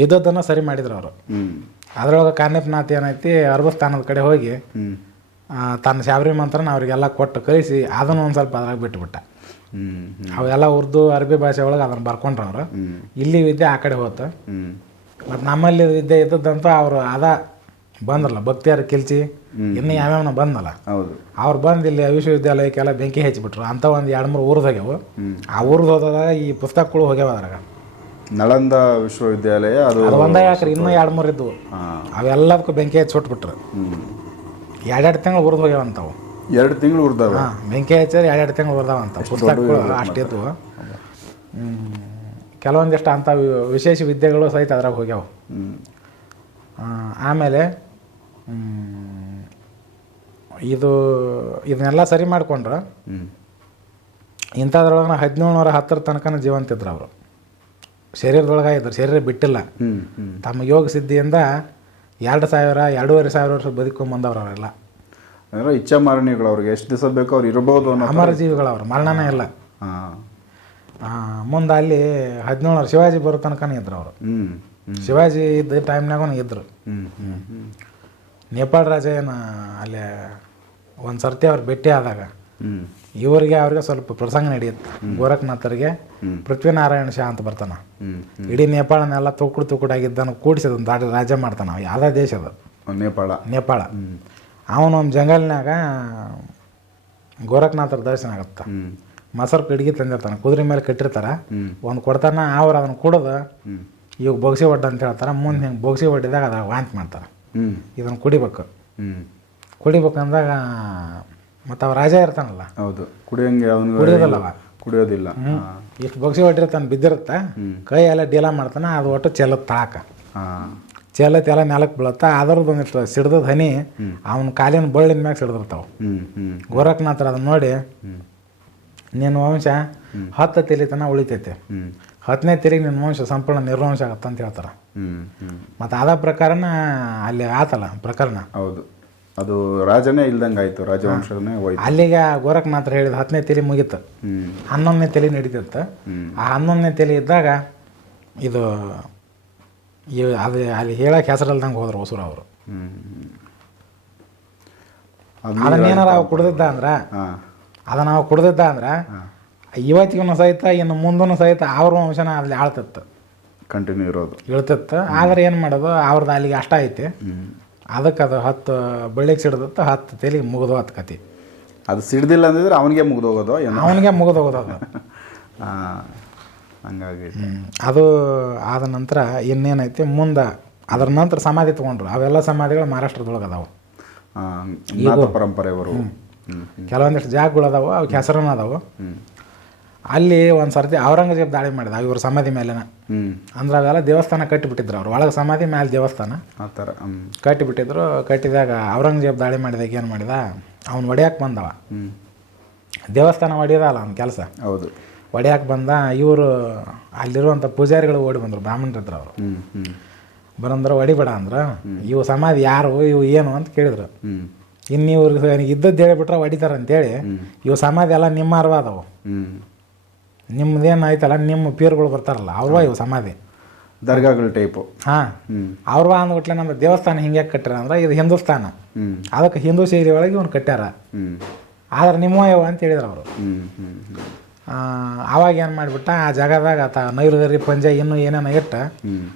ಇದ್ದದ್ದನ್ನು ಸರಿ ಮಾಡಿದ್ರು ಅವರು. ಅದರೊಳಗೆ ಕಾನ್ಯಪ್ನಾಥ್ ಏನೈತಿ ಅರ್ಬಸ್ಥಾನದ ಕಡೆ ಹೋಗಿ ತನ್ನ ಶಾಬರಿ ಮಂತ್ರನ ಅವರಿಗೆಲ್ಲ ಕೊಟ್ಟು ಕಳಿಸಿ ಅದನ್ನು ಒಂದು ಸ್ವಲ್ಪ ಅದ್ರಾಗ ಬಿಟ್ಟುಬಿಟ್ಟ ಅವೆಲ್ಲ ಉರ್ದು ಅರಬಿ ಭಾಷೆ ಒಳಗೆ ಅದನ್ನು ಬರ್ಕೊಂಡ್ರು ಅವರು. ಇಲ್ಲಿ ವಿದ್ಯೆ ಆ ಕಡೆ ಹೋತು. ಬಟ್ ಮತ್ತು ನಮ್ಮಲ್ಲಿ ವಿದ್ಯೆ ಇದ್ದದ್ದಂತೂ ಅವರು ಅದ ಬಂದ್ರಲ್ಲ ಭಕ್ತಿಯಾರ ಕಿಲ್ಚಿ ಇನ್ನು ಯಾವ್ಯಾವನ ಬಂದಲ್ಲ ಹೌದು. ಅವ್ರು ಬಂದು ಇಲ್ಲಿ ವಿಶ್ವವಿದ್ಯಾಲಯಕ್ಕೆಲ್ಲ ಬೆಂಕಿ ಹಚ್ಚಿಬಿಟ್ರು. ಅಂಥ ಒಂದು ಎರಡು ಮೂರು ಊರ್ದು ಹೋಗ್ಯಾವು. ಆ ಊರ್ದು ಹೋದಾಗ ಈ ಪುಸ್ತಕಗಳು ಹೋಗ್ಯಾವ ಅದ್ರಾಗ. ನಳಂದ ವಿಶ್ವವಿದ್ಯಾಲಯ ಅದು ಒಂದೇ ಯಾಕ್ರಿ ಇನ್ನೂ ಎರಡು ಮೂರು ಇದ್ವು. ಅವೆಲ್ಲದಕ್ಕೂ ಬೆಂಕಿ ಹಚ್ಚಿ ಸುಟ್ಬಿಟ್ರು. ಎರಡೆರಡು ತಿಂಗಳು ಉರ್ದು ಹೋಗ್ಯಾವಂತವು ಎರಡು ತಿಂಗಳು ಉರ್ದಾವೆ ಹಾಂ ಬೆಂಕಿ ಹಚ್ಚಿದ್ರೆ ಎರಡೆರಡು ತಿಂಗಳು ಉರ್ದಾವಂತ ಪುಸ್ತಕಗಳು ಅಷ್ಟಿದ್ವು. ಕೆಲವೊಂದಿಷ್ಟು ಅಂಥ ವಿಶೇಷ ವಿದ್ಯೆಗಳು ಸಹಿತ ಅದ್ರಾಗ ಹೋಗ್ಯಾವ. ಆಮೇಲೆ ಇದು ಇದನ್ನೆಲ್ಲ ಸರಿ ಮಾಡಿಕೊಂಡ್ರೆ ಇಂಥದ್ರೊಳಗೆ ಹದಿನೇಳು ನೂರ ಹತ್ತರ ತನಕನ ಜೀವಂತ ಇದ್ರು ಅವರು. ಶರೀರದೊಳಗೆ ಇದ್ರು ಶರೀರ ಬಿಟ್ಟಿಲ್ಲ. ತಮ್ಮ ಯೋಗ ಸಿದ್ಧಿಯಿಂದ ಎರಡು ಸಾವಿರ ಎರಡೂವರೆ ಸಾವಿರ ವರ್ಷ ಬದುಕೊಂಬಂದವ್ರು ಅವರೆಲ್ಲ. ಅಂದ್ರೆ ಇಚ್ಛಾ ಮಾರಣಿಗಳು ಅವ್ರಿಗೆ. ಎಷ್ಟು ದಿವಸ ಬೇಕು ಅವ್ರು ಇರಬಹುದು ಅಮರ ಜೀವಿಗಳು ಅವರು ಮರಣನೇ ಇಲ್ಲ. ಮುಂದೆ ಅಲ್ಲಿ ಹದಿನೇಳು ಶಿವಾಜಿ ಬರೋ ತನಕನೇ ಇದ್ರು ಅವರು. ಶಿವಾಜಿ ಇದ್ದ ಟೈಮ್ನಾಗೂ ಹ್ಮ್. ನೇಪಾಳ ರಾಜ ಏನು ಅಲ್ಲಿ ಒಂದು ಸರ್ತಿ ಅವ್ರು ಭೇಟಿ ಆದಾಗ ಇವರಿಗೆ ಅವ್ರಿಗೆ ಸ್ವಲ್ಪ ಪ್ರಸಂಗ ನಡೆಯುತ್ತೆ. ಗೋರಖನಾಥರಿಗೆ ಪೃಥ್ವಿನಾರಾಯಣ ಶಾ ಅಂತ ಬರ್ತಾನ. ಇಡೀ ನೇಪಾಳನೆಲ್ಲ ತುಕುಡು ತುಕುಡಾಗಿದ್ದನ್ನು ಕೂಡಿಸಿದ ದಾಟಿ ರಾಜ ಮಾಡ್ತಾನ ಯಾವುದೇ ದೇಶ ಅದು. ನೇಪಾಳ. ನೇಪಾಳ. ಅವನು ಒಂದು ಜಂಗಲ್ನಾಗ ಗೋರಖ್ನಾಥರ ದರ್ಶನ ಆಗತ್ತ. ಮೊಸರು ಕಿಡಿಗೆ ತಂದಿರ್ತಾನೆ. ಕುದುರೆ ಮೇಲೆ ಕಟ್ಟಿರ್ತಾರೆ. ಒಂದು ಕೊಡ್ತಾನ ಅವ್ರು ಅದನ್ನು ಕುಡಿದು ಇವಾಗ ಬೊಗ್ಸಿ ಒಡ್ಡ ಅಂತ ಹೇಳ್ತಾರೆ. ಮುಂದೆ ಹಿಂಗೆ ಬೊಗ್ಸಿ ಒಡ್ಡಿದಾಗ ಅದ ವಾಂತಿ ಮಾಡ್ತಾರೆ. ಇದನ್ನು ಕುಡಿಬೇಕು. ಹ್ಮ್. ಕುಡಿಬೇಕಂದಾಗ ಮತ್ತೆ ಅವ ರಾಜ ಇರ್ತಾನಲ್ಲ. ಹೌದು. ಕುಡಿಯಂಗೆ ಅವನು ಕುಡಿಯೋದಿಲ್ಲವ? ಕುಡಿಯೋದಿಲ್ಲ. ಎಷ್ಟು ಇಷ್ಟು ಬೊಗ್ಸಿ ಹೊಟ್ಟಿರ್ತಾನೆ ಬಿದ್ದಿರುತ್ತೆ? ಕೈ ಎಲ್ಲ ಡೀಲ ಮಾಡ್ತಾನೆ ಅದು ಒಟ್ಟು ಚೆಲ್ಲತ್ ತಾಕ ಚೆಲ್ಲತ್ ಎಲ್ಲ ನೆಲಕ್ಕೆ ಬೀಳುತ್ತಾ ಅದ್ರದ್ದು ಒಂದಿಷ್ಟು ಸಿಡ್ದದ ಹನಿ ಅವನ ಕಾಲಿನ ಬಳ್ಳಿನ ಮ್ಯಾಗ ಸಿಡ್ದಿರ್ತಾವ. ಗೋರಖ್ನಾಥರ ಅದನ್ನ ನೋಡಿ ನೀನು ವಂಶ ಹತ್ತು ತಿಳಿತನ ತನ ಉಳಿತೈತೆ. ಹತ್ತನೇ ತಿರುಗಿ ನಿನ್ನ ವಂಶ ಸಂಪೂರ್ಣ ನಿರ್ವಂಶ ಆಗತ್ತೆ ಅಂತ ಹೇಳ್ತಾರೆ. ಮತ್ತು ಅದ ಪ್ರಕಾರನ ಅಲ್ಲಿ ಆತಲ್ಲ ಪ್ರಕರಣ. ಹೌದು. ಅದು ರಾಜನೇ ಇಲ್ದಂಗೆ ಆಯ್ತು ರಾಜವಂಶನೇ ಹೋಯ್ತು. ಅಲ್ಲಿಗೆ ಮಾತ್ರ ಹೇಳಿದ ಹತ್ತನೇ ತಲೆ ಮುಗೀತು. ಹನ್ನೊಂದನೇ ತಲೆ ನಡೀತಿತ್ತು. ಆ ಹನ್ನೊಂದನೇ ತಲೆ ಇದ್ದಾಗ ಇದು ಅದು ಅಲ್ಲಿ ಹೇಳಕ್ಕೆ ಹೆಸರಲ್ದಂಗೆ ಹೋದ್ರು ಹೊಸೂರು ಅವರು. ಅದನ್ನೇನಾರ ಅವು ಕುಡ್ದಿದ್ದ ಅಂದ್ರೆ ಹಾ. ಅದು ನಾವು ಕುಡ್ದಿದ್ದ ಅಂದ್ರೆ ಇವತ್ತಿಗೂ ಸಹಿತ ಇನ್ನು ಮುಂದೂ ಸಹಿತ ಅವ್ರ ವಂಶನ ಅಲ್ಲಿ ಆಳ್ತಿತ್ತು. ಕಂಟಿನ್ಯೂ ಇರೋದು. ಇಳ್ತಿತ್ತು. ಆದ್ರೆ ಏನು ಮಾಡೋದು ಅವ್ರದ್ದು ಅಲ್ಲಿಗೆ ಅಷ್ಟ ಐತಿ. ಅದಕ್ಕೆ ಅದು ಹತ್ತು ಬೆಳಿಗ್ಗೆ ಸಿಡ್ದಿತ್ತು ಹತ್ತು ತೆಲಿಗೆ ಮುಗಿದು ಹತ್ತು ಕತಿ ಅದು ಸಿಡ್ದಿಲ್ಲ ಅಂದಿದ್ರೆ ಅವನಿಗೆ ಮುಗಿದೋಗೋದು ಅವನಿಗೆ ಮುಗಿದೋಗೋದು ಅದು. ಹಂಗಾಗಿ. ಅದು ಆದ ನಂತರ ಇನ್ನೇನೈತಿ ಮುಂದೆ ಅದ್ರ ನಂತರ ಸಮಾಧಿ ತಗೊಂಡ್ರು. ಅವೆಲ್ಲ ಸಮಾಧಿಗಳು ಮಹಾರಾಷ್ಟ್ರದೊಳಗೆ ಅದಾವು. ಪರಂಪರೆಯವರು. ಕೆಲವೊಂದಿಷ್ಟು ಜಾಗಗಳು ಅದಾವು ಅವಕ್ಕೆ ಹೆಸರನ್ನ ಅದಾವು. ಅಲ್ಲಿ ಒಂದು ಸರ್ತಿ ಔರಂಗಜೇಬ್ ದಾಳಿ ಮಾಡಿದ ಇವ್ರ ಸಮಾಧಿ ಮೇಲೆನ. ಅಂದ್ರೆ ಅವೆಲ್ಲ ದೇವಸ್ಥಾನ ಕಟ್ಟಿಬಿಟ್ಟಿದ್ರು ಅವ್ರು. ಒಳಗೆ ಸಮಾಧಿ ಮೇಲೆ ದೇವಸ್ಥಾನ. ಆ ಥರ ಕಟ್ಟಿಬಿಟ್ಟಿದ್ರು ಕಟ್ಟಿದಾಗ ಔರಂಗಜೇಬ್ ದಾಳಿ ಮಾಡಿದಾಗ ಏನು ಮಾಡಿದ ಅವ್ನು ಒಡೆಯಕ್ಕೆ ಬಂದವ. ದೇವಸ್ಥಾನ ಒಡೆಯೋದಲ್ಲ ಅವ್ನ ಕೆಲಸ. ಹೌದು. ಒಡೆಯಕ್ಕೆ ಬಂದ ಇವರು ಅಲ್ಲಿರುವಂಥ ಪೂಜಾರಿಗಳು ಓಡಿ ಬಂದರು ಬ್ರಾಹ್ಮಣರಿದ್ರು ಅವರು. ಬರಂದ್ರೆ ಹೊಡಿಬೇಡ ಅಂದ್ರೆ ಇವು ಸಮಾಧಿ ಯಾರು ಇವು ಏನು ಅಂತ ಕೇಳಿದ್ರು. ಇನ್ನು ಇವ್ರಿಗೆ ಇದ್ದದ್ದು ಹೇಳಿಬಿಟ್ರೆ ಹೊಡಿತಾರೆ ಅಂತೇಳಿ ಇವು ಸಮಾಧಿ ಎಲ್ಲ ನಿಮ್ಮ ಅರ್ವ ಅದಾವು. ಆಯ್ತಲ್ಲ ನಿಮ್ಮ ಪೀರ್ಗಳು ಬರ್ತಾರಲ್ಲ ಅವ್ರವ ಇವು ಸಮಾಧಿ? ದರ್ಗಾಗಳ ಟೈಪು ಹಾಂ. ಅವ್ರವ ಅಂದ್ಬಿಟ್ಲೆ ನಮ್ಮ ದೇವಸ್ಥಾನ ಹಿಂಗೆ ಕಟ್ಟಾರ ಅಂದ್ರೆ ಇದು ಹಿಂದೂಸ್ತಾನ ಹ್ಮ್. ಅದಕ್ಕೆ ಹಿಂದೂ ಶೈಲಿ ಒಳಗೆ ಇವ್ನು ಕಟ್ಟ್ಯಾರ. ಆದ್ರೆ ನಿಮ್ಮ ಯಾವ ಅಂತ ಹೇಳಿದ್ರು ಅವರು. ಅವಾಗ ಆವಾಗ ಏನು ಮಾಡಿಬಿಟ್ಟ ಆ ಜಾಗದಾಗ ಆತ ನೈರುಗರಿ ಪಂಜೆ ಇನ್ನೂ ಏನೇನೋ ಇಟ್ಟ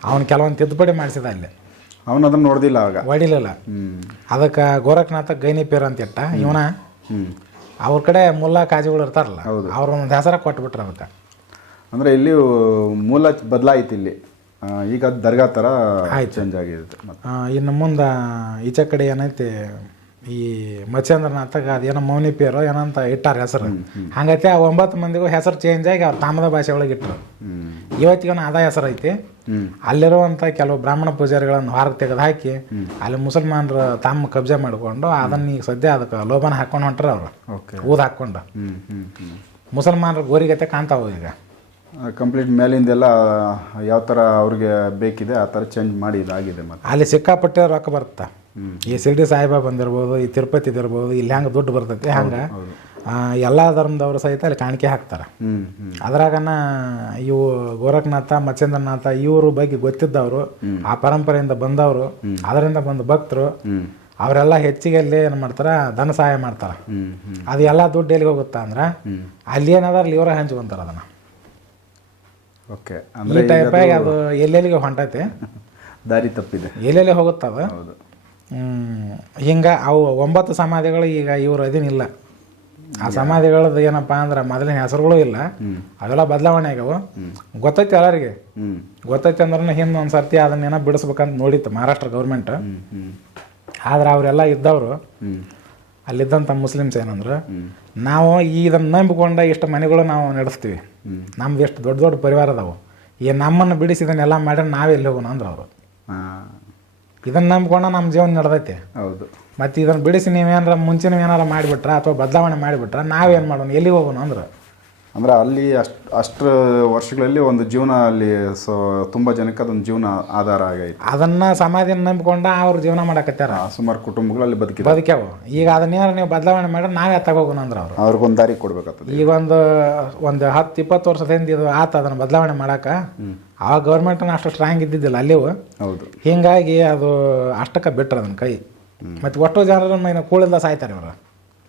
ಅವನು ಕೆಲವೊಂದು ತಿದ್ದುಪಡಿ ಮಾಡಿಸಿದ ಅಲ್ಲಿ. ಅವನು ಅದನ್ನ ನೋಡ್ದಿಲ್ಲ ಅವಾಗ. ಹೊಡಿಲಿಲ್ಲ ಅದಕ್ಕೆ ಗೋರಖನಾಥ ಗೈನಿ ಪೇರ್ ಅಂತ ಇಟ್ಟ ಇವನ. ಅವ್ರ ಕಡೆ ಮುಲ್ಲಾ ಕಾಜಿಗಳು ಇರ್ತಾರಲ್ಲ ಹೌದು. ಅವ್ರ ಒಂದು ಹೆಸರ ಕೊಟ್ಬಿಟ್ರೆ ಅದಕ್ಕೆ ಅಂದ್ರೆ ಇಲ್ಲಿ ಮೂಲ ಬದಲಾಯಿತು ಇಲ್ಲಿ. ಈಗ ದರ್ಗಾ ಥರ ಚೇಂಜ್ ಆಗಿರುತ್ತೆ ಇನ್ನು ಮುಂದೆ ಈಚೆ ಕಡೆ ಏನೈತಿ ಈ ಮತ್ಸ್ಯೇಂದ್ರನಾಥಗ ಅದೇನೋ ಮೌನಿ ಪೇರು ಏನಂತ ಇಟ್ಟಾರ ಹೆಸರು. ಹಂಗೈತೆ ಆ ಒಂಬತ್ತು ಮಂದಿಗೂ ಹೆಸರು ಚೇಂಜ್ ಆಗಿ ಅವ್ರು ತಾಮದ ಭಾಷೆ ಒಳಗೆ ಇಟ್ಟರು ಹ್ಮ್. ಇವತ್ತಿಗೂ ಅದ ಹೆಸರು ಐತಿ. ಅಲ್ಲಿರುವಂಥ ಕೆಲವು ಬ್ರಾಹ್ಮಣ ಪೂಜಾರಿಗಳನ್ನು ಹೊರಗೆ ತೆಗೆದು ಹಾಕಿ ಅಲ್ಲಿ ಮುಸಲ್ಮಾನರು ತಮ್ಮ ಕಬ್ಜೆ ಮಾಡಿಕೊಂಡು ಅದನ್ನ ಈಗ ಸದ್ಯ ಅದಕ್ಕೆ ಲೋಭನ ಹಾಕೊಂಡು ಹೊಂಟ್ರ ಅವರು. ಓಕೆ. ಊದ್ ಹ್ಮ್ ಮುಸಲ್ಮಾನರು ಗೋರಿಗತೆ ಕಾಣ್ತಾವು ಈಗ. ಕಂಪ್ಲೀಟ್ ಮೇಲಿಂದೆಲ್ಲ ಯಾವ ಥರ ಅವ್ರಿಗೆ ಬೇಕಿದೆ ಆ ಥರ ಚೇಂಜ್ ಮಾಡಿ ಇದಾಗಿದೆ ಮತ್ತೆ. ಅಲ್ಲಿ ಸಿಕ್ಕಾಪಟ್ಟೆ ರೊಕ್ಕ ಬರುತ್ತೆ. ಈ ಶಿರ್ಡಿ ಸಾಯಿಬಾಬಾ ಬಂದಿರ್ಬೋದು ಈ ತಿರುಪತಿ ಇದಿರ್ಬೋದು ಇಲ್ಲಿ ಹೆಂಗೆ ದುಡ್ಡು ಬರ್ತೈತಿ ಹಂಗೆ. ಎಲ್ಲ ಧರ್ಮದವರು ಸಹಿತ ಅಲ್ಲಿ ಕಾಣಿಕೆ ಹಾಕ್ತಾರೆ. ಅದ್ರಾಗನ ಇವು ಗೋರಖನಾಥ ಮತ್ಸ್ಯೇಂದ್ರನಾಥ ಇವರು ಬಗ್ಗೆ ಗೊತ್ತಿದ್ದವರು ಆ ಪರಂಪರೆಯಿಂದ ಬಂದವರು ಅದರಿಂದ ಬಂದ ಭಕ್ತರು ಅವರೆಲ್ಲ ಹೆಚ್ಚಿಗೆ ಅಲ್ಲಿ ಏನು ಮಾಡ್ತಾರೆ ಧನ ಸಹಾಯ ಮಾಡ್ತಾರೆ. ಅದು ಎಲ್ಲ ದುಡ್ಡು ಎಲ್ಲಿಗೆ ಹೋಗುತ್ತಾ ಅಂದ್ರೆ ಅಲ್ಲಿ ಏನಾದ್ರೂ ಅಲ್ಲಿ ಇವರ ಹಂಚ್ಕೊಂತಾರೆ ಅದನ್ನ. ಓಕೆ ಈ ಟೈಪ್ ಟೈಪಾಗಿ ಅದು ಎಲ್ಲೆಲ್ಲಿಗೆ ಹೊಂಟೈತೆ? ದಾರಿ ತಪ್ಪಿದೆ. ಎಲ್ಲೆಲ್ಲಿ ಹೋಗುತ್ತದ? ಹೌದು. ಹಿಂಗೆ ಅವು ಒಂಬತ್ತು ಸಮಾಧಿಗಳು ಈಗ ಇವ್ರ ಅದೇನಿಲ್ಲ ಆ ಸಮಾಧಿಗಳದ್ದು ಏನಪ್ಪ ಅಂದ್ರೆ ಮೊದಲಿನ ಹೆಸರುಗಳು ಇಲ್ಲ. ಅದೆಲ್ಲ ಅವೆಲ್ಲ ಬದಲಾವಣೆ ಆಗ್ಯಾವ. ಗೊತ್ತೈತಿ ಎಲ್ಲರಿಗೆ? ಗೊತ್ತೈತಿ ಅಂದ್ರೆ ಹಿಂದೆ ಒಂದು ಸರ್ತಿ ಅದನ್ನೇನೋ ಬಿಡಿಸ್ಬೇಕಂತ ನೋಡಿತ್ತು ಮಹಾರಾಷ್ಟ್ರ ಗೌರ್ಮೆಂಟ್ ಆದ್ರೆ ಅವರೆಲ್ಲ ಇದ್ದವರು. ಅಲ್ಲಿದ್ದಂಥ ಮುಸ್ಲಿಮ್ಸ್ ಏನಂದ್ರೆ ನಾವು ಇದನ್ನು ನಂಬಿಕೊಂಡ ಇಷ್ಟು ಮನೆಗಳು ನಾವು ನಡೆಸ್ತೀವಿ. ನಮ್ದು ಎಷ್ಟು ದೊಡ್ಡ ದೊಡ್ಡ ಪರಿವಾರ ಅದಾವು. ಈ ನಮ್ಮನ್ನು ಬಿಡಿಸಿ ಇದನ್ನೆಲ್ಲ ಮಾಡ್ರೆ ನಾವೇ ಇಲ್ಲಿ ಹೋಗೋಣ ಅಂದ್ರೆ ಅವರು. ಇದನ್ನು ನಂಬ್ಕೊಂಡ ನಮ್ಮ ಜೀವನ ನಡೆದೈತೆ. ಹೌದು. ಮತ್ತು ಇದನ್ನು ಬಿಡಿಸಿ ನೀವೇನಾರ ಮುಂಚೆ ಏನಾರ ಮಾಡಿಬಿಟ್ರೆ ಅಥವಾ ಬದಲಾವಣೆ ಮಾಡಿಬಿಟ್ರೆ ನಾವೇನು ಮಾಡೋಣ? ಎಲ್ಲಿ ಹೋಗೋಣ ಅಂದ್ರೆ? ಅಂದ್ರೆ ಅಲ್ಲಿ ಅಷ್ಟು ಅಷ್ಟು ವರ್ಷಗಳಲ್ಲಿ ಒಂದು ಜೀವನ ಅಲ್ಲಿ ಸೊ ತುಂಬ ಜನಕ್ಕೆ ಅದೊಂದು ಜೀವನ ಆಧಾರ ಆಗೈತೆ. ಅದನ್ನು ಸಮಾಧಿನ ನಂಬಿಕೊಂಡ ಅವ್ರು ಜೀವನ ಮಾಡಕತ್ತಾರ. ಸುಮಾರು ಕುಟುಂಬಗಳಲ್ಲಿ ಬದುಕಿದೆ ಬದುಕ್ಯಾವು. ಈಗ ಅದನ್ನೇನಾರ ನೀವು ಬದಲಾವಣೆ ಮಾಡಿದ್ರೆ ನಾವೇ ತಗೋಗೋಣ ಅಂದ್ರೆ ಅವ್ರು. ಅವ್ರಿಗೊಂದು ದಾರಿ ಕೊಡ್ಬೇಕಾಗ್ತದೆ. ಈಗ ಒಂದು ಒಂದು ಹತ್ತು ಇಪ್ಪತ್ತು ವರ್ಷದಿಂದ ಇದು ಆತ ಅದನ್ನು ಬದಲಾವಣೆ ಮಾಡೋಕೆ. ಆವಾಗ ಗೌರ್ಮೆಂಟ್ ಅಷ್ಟು ಸ್ಟ್ರಾಂಗ್ ಇದ್ದಿದ್ದಿಲ್ಲ ಅಲ್ಲಿವು ಹೌದು. ಹೀಗಾಗಿ ಅದು ಅಷ್ಟಕ್ಕೆ ಬಿಟ್ರೆ ಅದನ್ನ ಕೈ. ಮತ್ತು ಒಟ್ಟು ಜನರ ಮೈನ ಕೂಳಿಂದ ಸಾಯ್ತಾರೆ ಇವರು.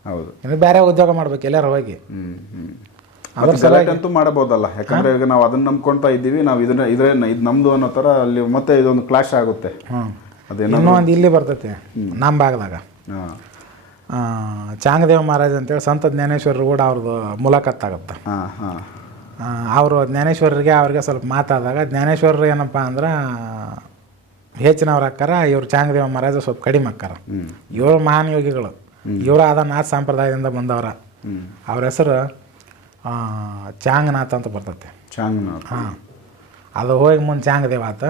ಹೌದು. ಇನ್ನು ಬೇರೆ ಉದ್ಯೋಗ ಮಾಡ್ಬೇಕು ಎಲ್ಲಾರು ಹೋಗಿ. select ಅಂತೂ ಮಾಡಬಹುದಲ್ಲ. ಯಾಕಂದ್ರೆ ಈಗ ನಾವು ಅದನ್ನ ನಂಬ್ಕೊಂತಾ ಇದ್ದೀವಿ ನಾವು ಇದನ್ನ ಇದ್ರೆ ಇದು ನಮ್ದು ಅನ್ನೋ ತರ ಅಲ್ಲಿ ಮತ್ತೆ ಇದೊಂದು ಕ್ಲಾಶ್ ಆಗುತ್ತೆ. ಅದೇನೋ ಇನ್ನೂ ಒಂದು ಇಲ್ಲಿ ಬರ್ತೈತಿ ನಮ್ಮ ಭಾಗದಾಗ. ಹಾ. ಆ, ಚಾಂಗದೇವ ಮಹಾರಾಜ್ ಅಂತೇಳಿ ಸಂತ ಜ್ಞಾನೇಶ್ವರರು ಕೂಡ ಅವ್ರದ್ದು ಮುಲಾಖತ್ ಆಗುತ್ತೆ ಹಾಂ ಹಾ. ಅವರು ಜ್ಞಾನೇಶ್ವರರಿಗೆ ಅವ್ರಿಗೆ ಸ್ವಲ್ಪ ಮಾತಾದಾಗ ಜ್ಞಾನೇಶ್ವರರು ಏನಪ್ಪ ಅಂದ್ರೆ ಹೆಚ್ಚಿನವ್ರು ಅಕ್ಕಾರ ಇವ್ರು ಚಾಂಗದೇವ ಮಹಾರಾಜ ಸ್ವಲ್ಪ ಕಡಿಮೆ ಅಕ್ಕಾರ. ಇವರು ಮಹಾನ್ ಯೋಗಿಗಳು. ಇವರು ಆದ ನಾಥ್ ಸಂಪ್ರದಾಯದಿಂದ ಬಂದವರ. ಅವ್ರ ಹೆಸರು ಚಾಂಗನಾಥ್ ಅಂತ ಬರ್ತೈತೆ. ಚಾಂಗನಾಥ್. ಹಾಂ. ಅದು ಹೋಗಿ ಮುಂದೆ ಚಾಂಗದೇವ ಆತ.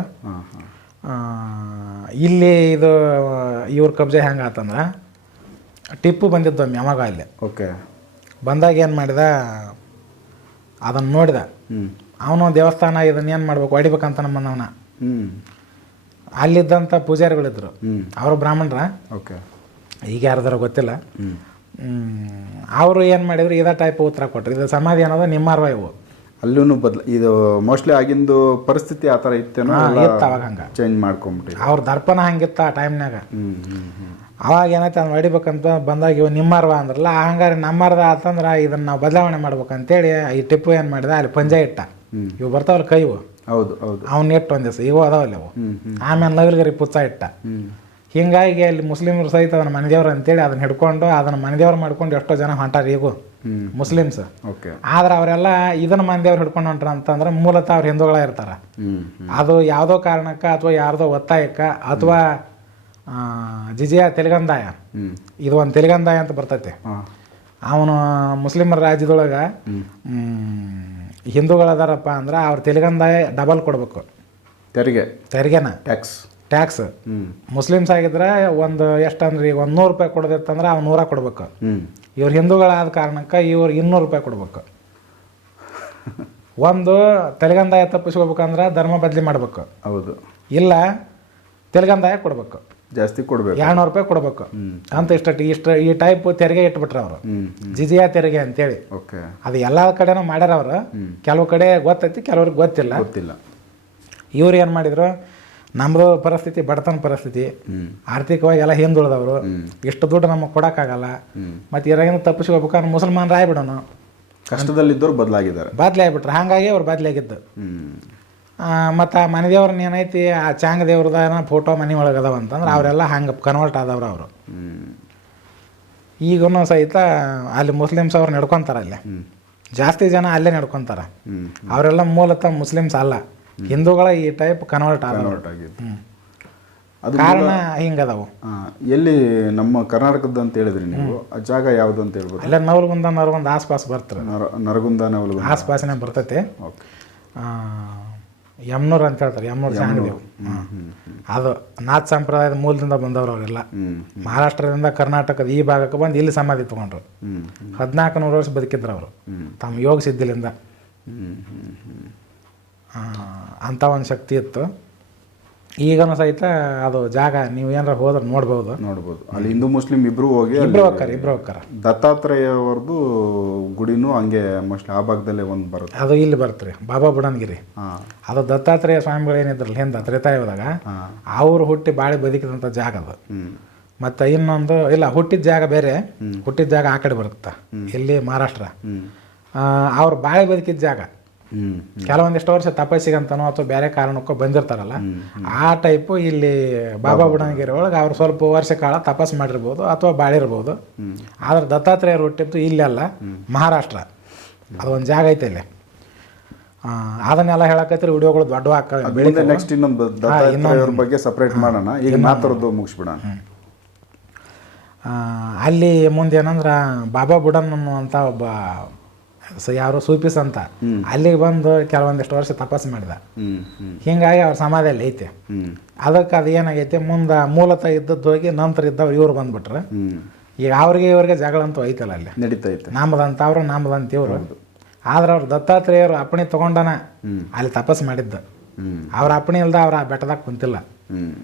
ಇಲ್ಲಿ ಇದು ಇವ್ರ ಕಬ್ಜೆ ಹೆಂಗೆ ಆತಂದ್ರೆ ಟಿಪ್ಪು ಬಂದಿದ್ದೊಮ್ಮೆ ಯಾವಾಗ ಅಲ್ಲಿ ಓಕೆ. ಬಂದಾಗ ಏನು ಮಾಡಿದ ಅದನ್ನು ನೋಡಿದ. ಅವನು ದೇವಸ್ಥಾನ ಇದನ್ನ ಏನು ಮಾಡ್ಬೇಕು ಹೊಡಿಬೇಕಂತ ನಮ್ಮನ್ನ ಅವನ ಅಲ್ಲಿದ್ದಂಥ ಪೂಜಾರಿಗಳಿದ್ರು. ಅವರು ಬ್ರಾಹ್ಮಣರ. ಓಕೆ. ಈಗ ಯಾರ್ದಾರ ಗೊತ್ತಿಲ್ಲ. ಅವರು ಏನು ಮಾಡಿದ್ರು ಇದೇ ಟೈಪ್ ಉತ್ತರ ಕೊಟ್ರು. ಇದು ಸಮಾಧಿ ಅನ್ನೋದು ನಿಮ್ಮಾರ್ವ ಇವು. ಅಲ್ಲೂ ಬದ್ಲ ಇದು ಮೋಸ್ಟ್ಲಿ ಆಗಿಂದು ಪರಿಸ್ಥಿತಿ ಆ ಥರ ಇತ್ತೇನೋ ಇತ್ತು ಅವಾಗ ಹಂಗೆ. ಚೇಂಜ್ ಮಾಡ್ಕೊಂಬಿಟ್ಟು ಅವ್ರ ದರ್ಪಣ ಹಂಗಿತ್ತು ಆ ಟೈಮ್ನಾಗ ಅವಾಗ ಏನಾಯ್ತು ಅದನ್ನ ಹೊಡಿಬೇಕಂತ ಬಂದಾಗ ಇವ್ ನಿಮ್ಮಾರ್ವ ಅಂದ್ರಲ್ಲ ಹಂಗಾರೆ ನಮ್ಮಾರ್ದ ಆತಂದ್ರೆ ಇದನ್ನ ನಾವು ಬದಲಾವಣೆ ಮಾಡ್ಬೇಕಂತೇಳಿ ಈ ಟಿಪ್ಪು ಏನು ಮಾಡಿದ ಅಲ್ಲಿ ಪಂಜ ಇಟ್ಟ. ಇವು ಬರ್ತಾವಲ್ಲ ಕೈವು. ಹೌದು ಹೌದು. ಅವ್ನ ಇಟ್ಟು ಒಂದ್ ದಿವಸ ಇವು ಅದಾವಲ್ಲ ಅವು. ಆಮೇಲೆ ನವಿಲ್ಗರಿ ಪುಚ್ಚ ಇಟ್ಟ. ಹಿಂಗಾಗಿ ಅಲ್ಲಿ ಮುಸ್ಲಿಮರು ಸಹಿತ ಅದನ್ನ ಮನೆದೇವ್ರು ಅಂತೇಳಿ ಅದನ್ನ ಹಿಡ್ಕೊಂಡು ಅದನ್ನ ಮನೆದೇವ್ರು ಮಾಡ್ಕೊಂಡು ಎಷ್ಟೋ ಜನ ಹೊಂಟಾರ ಈಗೂ. ಮುಸ್ಲಿಮ್ಸ್. ಓಕೆ. ಆದ್ರೆ ಅವರೆಲ್ಲ ಇದನ್ನ ಮನೆದೇವ್ರು ಹಿಡ್ಕೊಂಡು ಹೊಂಟ್ರ ಅಂತಂದ್ರೆ ಮೂಲತಃ ಅವ್ರು ಹಿಂದೂಗಳ ಇರ್ತಾರ. ಅದು ಯಾವುದೋ ಕಾರಣಕ್ಕೆ ಅಥವಾ ಯಾರ್ದೋ ಒತ್ತಾಯಕ್ಕೆ ಅಥವಾ ಜಿಜಿಯ ತೆಲಗಂದಾಯ. ಇದು ಒಂದು ತೆಲಗಂದಾಯ ಅಂತ ಬರ್ತೈತೆ. ಅವನು ಮುಸ್ಲಿಮರ ರಾಜ್ಯದೊಳಗೆ ಹಿಂದೂಗಳದಾರಪ್ಪ ಅಂದ್ರೆ ಅವ್ರ ತೆಲಗಂದಾಯ ಡಬಲ್ ಕೊಡಬೇಕು. ತೆರಿಗೆ. ತೆರಿಗೆನ. ಟ್ಯಾಕ್ಸ್ ಟ್ಯಾಕ್ಸ್ ಮುಸ್ಲಿಮ್ಸ್ ಆಗಿದ್ರೆ ಒಂದು ಎಷ್ಟಂದ್ರೆ ಈಗ ಒಂದು ನೂರು ರೂಪಾಯಿ ಕೊಡದಿತ್ತಂದ್ರೆ ಅವ್ನು ನೂರ ಕೊಡ್ಬೇಕು. ಇವ್ರು ಹಿಂದೂಗಳಾದ ಕಾರಣಕ್ಕೆ ಇವ್ರು ಇನ್ನೂರು ರೂಪಾಯಿ ಕೊಡ್ಬೇಕು. ಒಂದು ತೆಲಗಂದಾಯ ತಪ್ಪಿಸ್ಕೋಬೇಕಂದ್ರೆ ಧರ್ಮ ಬದಲಿ ಮಾಡ್ಬೇಕು. ಹೌದು. ಇಲ್ಲ ತೆಲಗಂದಾಯ ಕೊಡ್ಬೇಕು. ಜಾಸ್ತಿ ಕೊಡ್ಬೇಕು. ಎರಡ್ನೂರು ರೂಪಾಯಿ ಕೊಡ್ಬೇಕು. ಅಂತ ಇಷ್ಟ ಇಷ್ಟ ಈ ಟೈಪ್ ತೆರಿಗೆ ಇಟ್ಬಿಟ್ರೆ ಅವರು. ಜಿಜಿಯಾ ತೆರಿಗೆ ಅಂತೇಳಿ. ಓಕೆ. ಅದು ಎಲ್ಲ ಕಡೆನೂ ಮಾಡ್ಯಾರ ಅವರು. ಕೆಲವು ಕಡೆ ಗೊತ್ತೈತಿ ಕೆಲವ್ರಿಗೆ ಗೊತ್ತಿಲ್ಲ. ಗೊತ್ತಿಲ್ಲ. ಇವ್ರು ಏನು ಮಾಡಿದ್ರು ನಮ್ಮದು ಪರಿಸ್ಥಿತಿ ಬಡತನ ಪರಿಸ್ಥಿತಿ. ಆರ್ಥಿಕವಾಗಿ ಎಲ್ಲ ಹಿಂದುಳಿದವರು. ಇಷ್ಟು ದುಡ್ಡು ನಮಗೆ ಕೊಡೋಕ್ಕಾಗಲ್ಲ. ಮತ್ತು ಇರಾಗಿಂದ ತಪ್ಪಿಸ್ಕೋಬೇಕು ಅನ್ನೋ ಮುಸಲ್ಮಾನರು ಆಗ್ಬಿಡೋಣ ಕಷ್ಟದಲ್ಲಿದ್ದವ್ರು ಬದಲಾಗಿದ್ದಾರೆ. ಬದಲಿ ಆಗ್ಬಿಟ್ರು ಹಾಗಾಗಿ ಅವ್ರು ಬದಲಾಗಿದ್ದು. ಮತ್ತು ಆ ಮನೆ ದೇವ್ರನ್ನ ಏನೈತಿ ಆ ಚಾಂಗ್ ದೇವ್ರದ ಫೋಟೋ ಮನೆ ಒಳಗೆ ಅದಾವ ಅಂತಂದ್ರೆ ಅವರೆಲ್ಲ ಹಂಗೆ ಕನ್ವರ್ಟ್ ಆದವ್ರು ಅವರು. ಈಗೂ ಸಹಿತ ಅಲ್ಲಿ ಮುಸ್ಲಿಮ್ಸ್ ಅವ್ರು ನಡ್ಕೊತಾರೆ ಅಲ್ಲಿ. ಜಾಸ್ತಿ ಜನ ಅಲ್ಲೇ ನಡ್ಕೊತಾರೆ. ಅವರೆಲ್ಲ ಮೂಲತಃ ಮುಸ್ಲಿಮ್ಸ್ ಅಲ್ಲ. ಹಿಂದೂಗಳ ಈ ಟೈಪ್ ಕನ್ವರ್ಟ್ ಆದವರು. ಅದು ಕಾರಣ ಹಿಂಗದಾವು ಎಲ್ಲಿ ನಮ್ಮ ಕರ್ನಾಟಕದ ಅಂತ ಹೇಳಿದ್ರಿ ನೀವು ಆ ಜಾಗ ಯಾವುದು ಅಂತ ಹೇಳ್ಬೋದು? ಅಲ್ಲ ನವಲ್ಗುಂದ ನರಗುಂದ ಆಸ್ಪಾಸ್ ಬರ್ತಾರೆ. ನರ ನರಗುಂದ ನವಲ್ಗುಂದ. ಆಸ್ಪಾಸಿನ ಬರ್ತೈತಿ. ಓಕೆ. ಯಮ್ನೂರ್ ಅಂತ ಹೇಳ್ತಾರೆ ಯಮ್ನೂರ್ ಜಾಂಗದೇವ್ ಅದು ನಾಥ್ ಸಂಪ್ರದಾಯದ ಮೂಲದಿಂದ ಬಂದವರು ಅವರೆಲ್ಲ. ಮಹಾರಾಷ್ಟ್ರದಿಂದ ಕರ್ನಾಟಕದ ಈ ಭಾಗಕ್ಕೆ ಬಂದು ಇಲ್ಲಿ ಸಮಾಧಿ ತಗೊಂಡ್ರು. ಹದಿನಾಲ್ಕು ನೂರು ವರ್ಷ ಬದುಕಿದ್ರು ಅವರು. ತಮ್ಮ ಯೋಗ ಸಿದ್ಧಿಲಿಂದ. ಅಂಥ ಒಂದು ಶಕ್ತಿ ಇತ್ತು. ಈಗನೂ ಸಹಿತ ಅದು ಜಾಗ ನೀವು ಏನಾರ ಹೋದ್ರೆ ನೋಡ್ಬೋದು. ನೋಡ್ಬೋದು. ಅಲ್ಲಿ ಹಿಂದೂ ಮುಸ್ಲಿಂ ಇಬ್ರು ಹೋಗಿ ಇಬ್ರು ಹೋಗ್ತಾರೆ ಇಬ್ರು ಹೋಗ್ತಾರೆ. ದತ್ತಾತ್ರೇಯವ್ರದ್ದು ಗುಡಿನೂ ಹಂಗೆ ಮೋಸ್ಟ್ಲಿ ಆ ಭಾಗದಲ್ಲೇ ಒಂದು ಬರುತ್ತೆ. ಅದು ಇಲ್ಲಿ ಬರ್ತ್ರಿ ಬಾಬಾ ಬುಡನ್ಗಿರಿ. ಅದು ದತ್ತಾತ್ರೇಯ ಸ್ವಾಮಿಗಳು ಏನಿದ್ರು ಹಿಂದೆ ತ್ರೇತಾಯುಗದಾಗ ಹೋದಾಗ ಅವ್ರು ಹುಟ್ಟಿ ಬಾಳಿ ಬದುಕಿದಂಥ ಜಾಗ ಅದು. ಮತ್ತೆ ಇನ್ನೊಂದು ಇಲ್ಲ ಹುಟ್ಟಿದ ಜಾಗ ಬೇರೆ ಹುಟ್ಟಿದ ಜಾಗ ಆ ಕಡೆ ಬರುತ್ತೆ. ಇಲ್ಲಿ ಮಹಾರಾಷ್ಟ್ರ. ಅವ್ರು ಬಾಳೆ ಬದುಕಿದ ಜಾಗ. ಕೆಲವೊಂದಿಷ್ಟು ವರ್ಷ ತಪಸ್ಸಿಗಂತನೋ ಅಥವಾ ಬೇರೆ ಕಾರಣಕ್ಕೂ ಬಂದಿರ್ತಾರಲ್ಲ ಆ ಟೈಪು ಇಲ್ಲಿ ಬಾಬಾ ಬುಡನಗಿರಿ ಒಳಗೆ ಅವ್ರು ಸ್ವಲ್ಪ ವರ್ಷ ಕಾಲ ತಪಸ್ ಮಾಡಿರ್ಬೋದು ಅಥವಾ ಬಾಳಿರ್ಬೋದು. ಆದ್ರೆ ದತ್ತಾತ್ರೇಯರು ಹುಟ್ಟಿದ್ದು ಇಲ್ಲೆಲ್ಲ ಮಹಾರಾಷ್ಟ್ರ. ಅದೊಂದು ಜಾಗ ಐತೆ ಇಲ್ಲಿ. ಅದನ್ನೆಲ್ಲ ಹೇಳಕತ್ರಿ ವಿಡಿಯೋಗಳು ದೊಡ್ಡ ಹಾಕ ನೆಕ್ಸ್ಟ್ ಇನ್ನೊಂದು ದತ್ತಾತ್ರೇಯ ಬಗ್ಗೆ ಸಪ್ರೇಟ್ ಮಾಡೋಣ. ಈಗ ಮಾತಾಡೋದು ಮುಗಿಸ್ಬಿಡೋಣ. ಅಲ್ಲಿ ಮುಂದೆ ಏನಂದ್ರೆ ಬಾಬಾ ಬುಡನ್ ಅನ್ನುವಂಥ ಒಬ್ಬ ಸ ಯಾರು ಸೂಪಿಸ್ ಅಂತ. ಅಲ್ಲಿಗೆ ಬಂದು ಕೆಲವೊಂದಿಷ್ಟು ವರ್ಷ ತಪಸ್ಸು ಮಾಡಿದ. ಹೀಗಾಗಿ ಅವ್ರ ಸಮಾಧಿಯಲ್ಲಿ ಐತೆ. ಅದಕ್ಕೆ ಅದು ಏನಾಗೈತೆ ಮುಂದೆ ಮೂಲತಃ ಇದ್ದದ್ದು ಹೋಗಿ ನಂತರ ಇದ್ದವ್ರು ಇವ್ರು ಬಂದ್ಬಿಟ್ರೆ. ಈಗ ಅವ್ರಿಗೆ ಇವ್ರಿಗೆ ಜಗಳ ಅಂತೂ ಐತಲ್ಲ ಅಲ್ಲಿ. ನಡೀತೈತೆ ನಾಮದಂತ ಅವರು ನಾಮದಂತ ಇವರು. ಆದ್ರೆ ಅವ್ರು ದತ್ತಾತ್ರೇಯರು ಅಪ್ಪಣೆ ತಗೊಂಡನ ಅಲ್ಲಿ ತಪಸ್ಸು ಮಾಡಿದ್ದ. ಅವ್ರ ಅಪ್ಪಣೆ ಇಲ್ದ ಅವ್ರ ಆ ಬೆಟ್ಟದಾಗ ಕುಂತಿಲ್ಲ.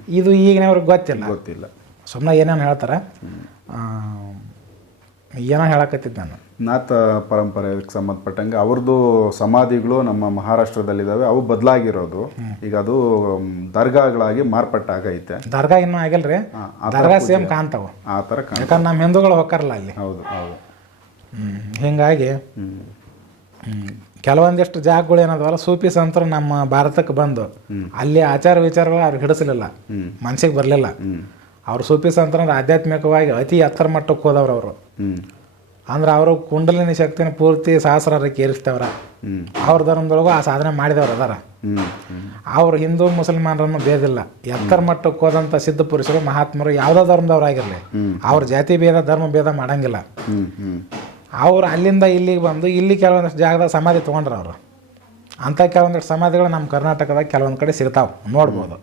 ಇದು ಈಗಿನವ್ರಿಗೆ ಗೊತ್ತಿಲ್ಲ. ಗೊತ್ತಿಲ್ಲ. ಸುಮ್ಮನೆ ಏನೇನು ಹೇಳ್ತಾರೆ ಏನೋ ಹೇಳಕತ್ತಿದ್ದ ನಾನು. ನಾಥ ಪರಂಪರೆಗೆ ಸಂಬಂಧಪಟ್ಟಂಗೆ ಅವ್ರದ್ದು ಸಮಾಧಿಗಳು ನಮ್ಮ ಮಹಾರಾಷ್ಟ್ರದಲ್ಲಿದ್ದಾವೆ. ಅವು ಬದಲಾಗಿರೋದು. ಈಗ ಅದು ದರ್ಗಾಗಳಾಗಿ ಮಾರ್ಪಟ್ಟಾಗೈತೆ. ದರ್ಗಾ ಇನ್ನೂ ಆಗಿಲ್ರಿ. ದರ್ಗಾ ಸೇಮ್ ಕಾಣ್ತಾವ. ಆ ಥರ ಯಾಕಂದ್ರೆ ನಮ್ಮ ಹಿಂದೂಗಳು ಹೋಗ್ಕಾರಲ್ಲ ಅಲ್ಲಿ. ಹೌದು ಹೌದು. ಹೀಗಾಗಿ. ಕೆಲವೊಂದಿಷ್ಟು ಜಾಗಗಳು ಏನದವಲ್ಲ ಸೂಫಿ ಸಂತರು ನಮ್ಮ ಭಾರತಕ್ಕೆ ಬಂದು ಅಲ್ಲಿ ಆಚಾರ ವಿಚಾರಗಳು ಅವ್ರಿಗೆ ಹಿಡಿಸಲಿಲ್ಲ. ಮನ್ಸಿಗೆ ಬರಲಿಲ್ಲ. ಅವ್ರು ಸೂಫಿ ಅಂತಂದ್ರೆ ಆಧ್ಯಾತ್ಮಿಕವಾಗಿ ಅತಿ ಎತ್ತರ ಮಟ್ಟಕ್ಕೆ ಹೋದವ್ರು ಅವರು. ಅಂದ್ರೆ ಅವರು ಕುಂಡಲಿನಿ ಶಕ್ತಿನ ಪೂರ್ತಿ ಸಹಸ್ರಾರಕ್ಕೆ ಏರಿಸ್ತವ್ರ. ಅವ್ರ ಧರ್ಮದೊಳಗೂ ಆ ಸಾಧನೆ ಮಾಡಿದವ್ರು ಅದಾರ. ಅವ್ರು ಹಿಂದೂ ಮುಸಲ್ಮಾನರನ್ನು ಭೇದಿಲ್ಲ. ಎತ್ತರ ಮಟ್ಟಕ್ಕೆ ಹೋದಂಥ ಸಿದ್ಧ ಪುರುಷರು ಮಹಾತ್ಮರು ಯಾವುದೋ ಧರ್ಮದವ್ರಾಗಿರಲಿ ಅವ್ರ ಜಾತಿ ಭೇದ ಧರ್ಮ ಭೇದ ಮಾಡಂಗಿಲ್ಲ. ಅವ್ರು ಅಲ್ಲಿಂದ ಇಲ್ಲಿಗೆ ಬಂದು ಇಲ್ಲಿ ಕೆಲವೊಂದಷ್ಟು ಜಾಗದಾಗ ಸಮಾಧಿ ತೊಗೊಂಡ್ರು ಅವರು. ಅಂಥ ಕೆಲವೊಂದಷ್ಟು ಸಮಾಧಿಗಳು ನಮ್ಮ ಕರ್ನಾಟಕದಾಗ ಕೆಲವೊಂದು ಕಡೆ ಸಿಗ್ತಾವೆ. ನೋಡ್ಬೋದು.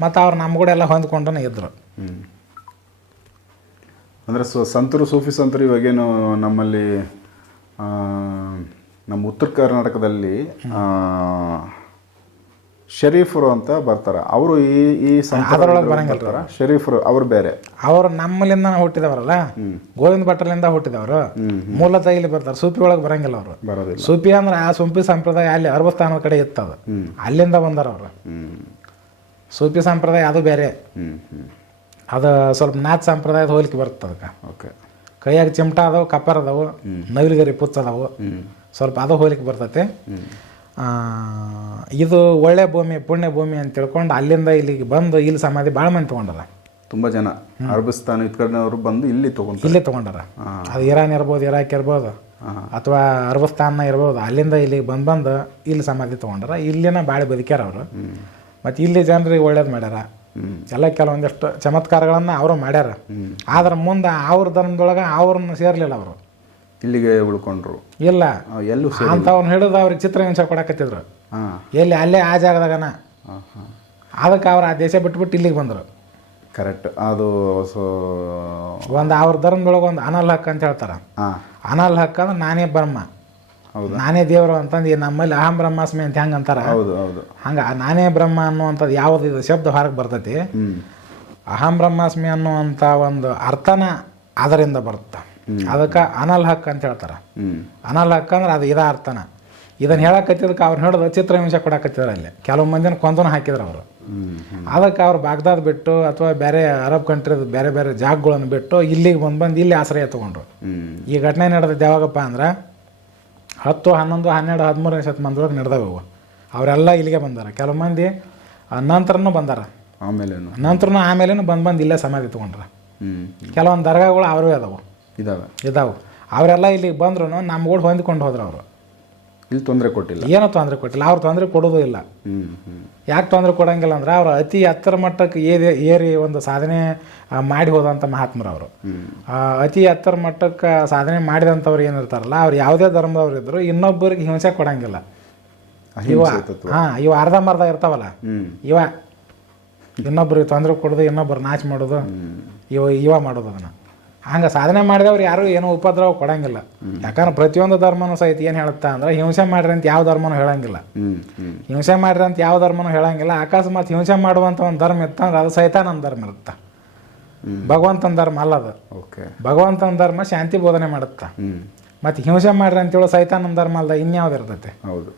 ಮತ್ತು ಅವ್ರು ನಮ್ಮ ಕೂಡ ಎಲ್ಲ ಹೊಂದ್ಕೊಂಡನೇ ಇದ್ರು. ಹ್ಞೂ ಅಂದರೆ ಸೊ ಸಂತರು ಸೂಫಿ ಸಂತರು ಇವಾಗೇನು ನಮ್ಮಲ್ಲಿ ನಮ್ಮ ಉತ್ತರ ಕರ್ನಾಟಕದಲ್ಲಿ ಶರೀಫರು ಅಂತ ಬರ್ತಾರೆ. ಅವರು ಈ ಈ ಅದರೊಳಗೆ ಬರಂಗಿಲ್ಲ ಶರೀಫರು ಅವ್ರು ಬೇರೆ. ಅವರು ನಮ್ಮಲ್ಲಿಂದ ಹುಟ್ಟಿದವರಲ್ಲ? ಗೋವಿಂದ ಭಟ್ಟಲಿಂದ ಹುಟ್ಟಿದವರು? ಮೂಲತಃ ಇಲ್ಲಿ ಬರ್ತಾರೆ. ಸೂಪಿ ಒಳಗೆ ಬರಂಗಿಲ್ಲ ಅವರು. ಬರೋದಿಲ್ಲ. ಸೂಪಿ ಅಂದ್ರೆ ಆ ಸೂಪಿ ಸಂಪ್ರದಾಯ ಅಲ್ಲಿ ಅರಬಸ್ಥಾನದ ಕಡೆ ಇತ್ತದ. ಅಲ್ಲಿಂದ ಬಂದಾರ ಅವರು. ಸೂಪಿ ಸಂಪ್ರದಾಯ ಅದು ಬೇರೆ. ಅದು ಸ್ವಲ್ಪ ನಾಚ್ ಸಂಪ್ರದಾಯದ ಹೋಲಿಕೆ ಬರುತ್ತೆ ಅದಕ್ಕೆ. ಓಕೆ. ಕೈಯಾಗ ಚಿಮಟ ಅದಾವು ಕಪ್ಪರ್ ಅದಾವು ನವಿಲುಗರಿ ಪುಚ್ಚ ಅದಾವು. ಸ್ವಲ್ಪ ಅದು ಹೋಲಿಕೆ ಬರ್ತೈತೆ. ಇದು ಒಳ್ಳೆ ಭೂಮಿ ಪುಣ್ಯ ಭೂಮಿ ಅಂತ ತಿಳ್ಕೊಂಡು ಅಲ್ಲಿಂದ ಇಲ್ಲಿಗೆ ಬಂದು ಇಲ್ಲಿ ಸಮಾಧಿ ಭಾಳ ಮಂದಿ ತೊಗೊಂಡಾರ. ತುಂಬ ಜನ. ಅರಬಿಸ್ತಾನ ಇದ್ ಕಡೆನವರು ಬಂದು ಇಲ್ಲಿ ತೊಗೊಂಡು ಇಲ್ಲೇ ತೊಗೊಂಡಾರ. ಅದು ಇರಾನ್ ಇರ್ಬೋದು ಇರಾಕ್ ಇರ್ಬೋದು ಅಥವಾ ಅರಬಸ್ತಾನ ಇರ್ಬೋದು ಅಲ್ಲಿಂದ ಇಲ್ಲಿಗೆ ಬಂದು ಬಂದು ಇಲ್ಲಿ ಸಮಾಧಿ ತೊಗೊಂಡಾರ. ಇಲ್ಲಿನ ಭಾಳ ಬದುಕ್ಯಾರ ಅವರು. ಮತ್ತು ಇಲ್ಲಿ ಜನರಿಗೆ ಒಳ್ಳೇದು ಮಾಡ್ಯಾರ. ಎಲ್ಲ ಕೆಲವೊಂದಿಷ್ಟು ಚಮತ್ಕಾರಗಳನ್ನು ಅವರು ಮಾಡ್ಯಾರ. ಆದ್ರೆ ಮುಂದೆ ಅವ್ರ ಧರ್ಮದೊಳಗೆ ಅವ್ರನ್ನ ಸೇರ್ಲಿಲ್ಲ ಅವರು. ಇಲ್ಲಿಗೆ ಉಳ್ಕೊಂಡ್ರು. ಇಲ್ಲ. ಎಲ್ಲೂ ಅಂತ ಅವ್ನು ಹಿಡಿದು ಅವ್ರಿಗೆ ಚಿತ್ರಹಿಂಸೆ ಕೊಡಕತ್ತಿದ್ರು. ಎಲ್ಲಿ ಅಲ್ಲೇ ಆ ಜಾಗದಾಗನ. ಅದಕ್ಕೆ ಅವ್ರು ಆ ದೇಶ ಬಿಟ್ಬಿಟ್ಟು ಇಲ್ಲಿಗೆ ಬಂದರು. ಕರೆಕ್ಟ್. ಅದು ಸೊ ಒಂದು ಅವ್ರ ಧರ್ಮದೊಳಗೆ ಒಂದು ಅನಲ್ ಹಕ್ ಅಂತ ಹೇಳ್ತಾರೆ. ಅನಲ್ ಹಕ್ ಅಂದ್ರೆ ನಾನೇ ಬ್ರಹ್ಮ. ನಾನೇ ದೇವರು ಅಂತಂದು ನಮ್ಮಲ್ಲಿ ಅಹಂ ಬ್ರಹ್ಮಾಸ್ಮಿ ಅಂತ ಹೆಂಗೆ ಅಂತಾರ ಹೌದು ಹೌದು. ಹಂಗೆ ನಾನೇ ಬ್ರಹ್ಮ ಅನ್ನುವಂಥದ್ದು ಯಾವ್ದು ಇದು? ಶಬ್ದ ಹೊರಗೆ ಬರ್ತೈತಿ. ಅಹಂ ಬ್ರಹ್ಮಾಸ್ಮಿ ಅನ್ನುವಂಥ ಒಂದು ಅರ್ಥನ ಅದರಿಂದ ಬರುತ್ತೆ. ಅದಕ್ಕೆ ಅನಲ್ ಹಕ್ ಅಂತ ಹೇಳ್ತಾರೆ. ಅನಲ್ ಹಕ್ ಅಂದ್ರೆ ಅದು ಇದ ಅರ್ಥನ. ಇದನ್ನು ಹೇಳಕತ್ತಿದ್ದಕ್ಕೆ ಅವ್ರು ಹಿಡಿದು ಚಿತ್ರಹಿಂಸೆ ಕೊಡಕತ್ತಿದ್ರು ಅಲ್ಲಿ. ಕೆಲವು ಮಂದಿನ ಕೊಂದನ ಹಾಕಿದ್ರು ಅವರು. ಅದಕ್ಕೆ ಅವ್ರು ಬಾಗ್ದಾದ್ ಬಿಟ್ಟು ಅಥವಾ ಬೇರೆ ಅರಬ್ ಕಂಟ್ರಿದ ಬೇರೆ ಬೇರೆ ಜಾಗಗಳನ್ನು ಬಿಟ್ಟು ಇಲ್ಲಿಗೆ ಬಂದು ಬಂದು ಇಲ್ಲಿ ಆಶ್ರಯ ತಗೊಂಡ್ರು. ಈ ಘಟನೆ ನಡೆದ ಯಾವಾಗಪ್ಪ ಅಂದ್ರೆ ಹತ್ತು ಹನ್ನೊಂದು ಹನ್ನೆರಡು ಹದಿಮೂರನೇ ಶತಮಾನದೊಳಗೆ ನಡೆದವು ಅವರೆಲ್ಲ ಇಲ್ಲಿಗೆ ಬಂದಾರ. ಕೆಲವು ಮಂದಿ ನಂತರನೂ ಬಂದಾರ. ಆಮೇಲೆ ನಂತರನೂ ಆಮೇಲೇನು ಬಂದು ಬಂದು ಇಲ್ಲೇ ಸಮಾಧಿ ತೊಗೊಂಡ್ರ. ಕೆಲವೊಂದು ದರ್ಗಾಗಳು ಅವರೇ ಅದಾವು. ಇದಾವೆ? ಇದಾವೆ. ಅವರೆಲ್ಲ ಇಲ್ಲಿಗೆ ಬಂದ್ರು ನಮ್ಗೂಡ ಹೊಂದ್ಕೊಂಡು ಹೋದ್ರು ಅವರು. ಇಲ್ಲಿ ತೊಂದರೆ ಕೊಟ್ಟಿಲ್ಲ. ಏನೋ ತೊಂದರೆ ಕೊಟ್ಟಿಲ್ಲ. ಅವ್ರು ತೊಂದರೆ ಕೊಡೋದು ಇಲ್ಲ. ಯಾಕೆ ತೊಂದರೆ ಕೊಡಂಗಿಲ್ಲ ಅಂದ್ರೆ ಅವ್ರು ಅತಿ ಎತ್ತರ ಮಟ್ಟಕ್ಕೆ ಏರಿ ಏರಿ ಒಂದು ಸಾಧನೆ ಮಾಡಿ ಹೋದಂಥ ಮಹಾತ್ಮರು ಅವರು ಆ, ಅತಿ ಎತ್ತರ ಮಟ್ಟಕ್ಕೆ ಸಾಧನೆ ಮಾಡಿದಂಥವ್ರು ಏನಿರ್ತಾರಲ್ಲ ಅವ್ರು ಯಾವುದೇ ಧರ್ಮದವ್ರು ಇದ್ರು ಇನ್ನೊಬ್ಬರಿಗೆ ಹಿಂಸೆ ಕೊಡಂಗಿಲ್ಲ. ಇವ ಹಾಂ ಇವ ಅರ್ಧಂಬರ್ಧ ಇರ್ತಾವಲ್ಲ. ಇವ ಇನ್ನೊಬ್ರಿಗೆ ತೊಂದರೆ ಕೊಡೋದು ಇನ್ನೊಬ್ರು ನಾಚ್ ಮಾಡೋದು ಇವ ಇವ ಮಾಡೋದು ಅದನ್ನು. ಹಂಗೆ ಸಾಧನೆ ಮಾಡಿದವ್ರು ಯಾರು ಏನೋ ಉಪದ್ರವ ಕೊಡಂಗಿಲ್ಲ. ಯಾಕಂದ್ರೆ ಪ್ರತಿಯೊಂದು ಧರ್ಮನೂ ಸಹಿತ ಏನು ಹೇಳುತ್ತಾ ಅಂದ್ರೆ ಹಿಂಸೆ ಮಾಡ್ರಿ ಅಂತ ಯಾವ ಧರ್ಮನೂ ಹೇಳಂಗಿಲ್ಲ. ಹಿಂಸೆ ಮಾಡ್ರಿ ಅಂತ ಯಾವ ಧರ್ಮನೂ ಹೇಳಂಗಿಲ್ಲ. ಅಕಸ್ಮಾತ್ ಹಿಂಸೆ ಮಾಡುವಂಥ ಒಂದು ಧರ್ಮ ಇತ್ತಂದ್ರೆ ಅದು ಸಹಿತ ನನ್ನ ಧರ್ಮ ಇರುತ್ತೆ. ಭಗವಂತನ ಧರ್ಮ ಅಲ್ಲ ಅದು. ಓಕೆ. ಭಗವಂತನ ಧರ್ಮ ಶಾಂತಿ ಬೋಧನೆ ಮಾಡುತ್ತಾ. ಮತ್ತು ಹಿಂಸೆ ಮಾಡ್ರಿ ಅಂತೇಳಿ ಸೈತಾನನ ಧರ್ಮ ಅಲ್ಲ ಇನ್ಯಾವ್ದು ಇರ್ತೈತೆ? ಹೌದು.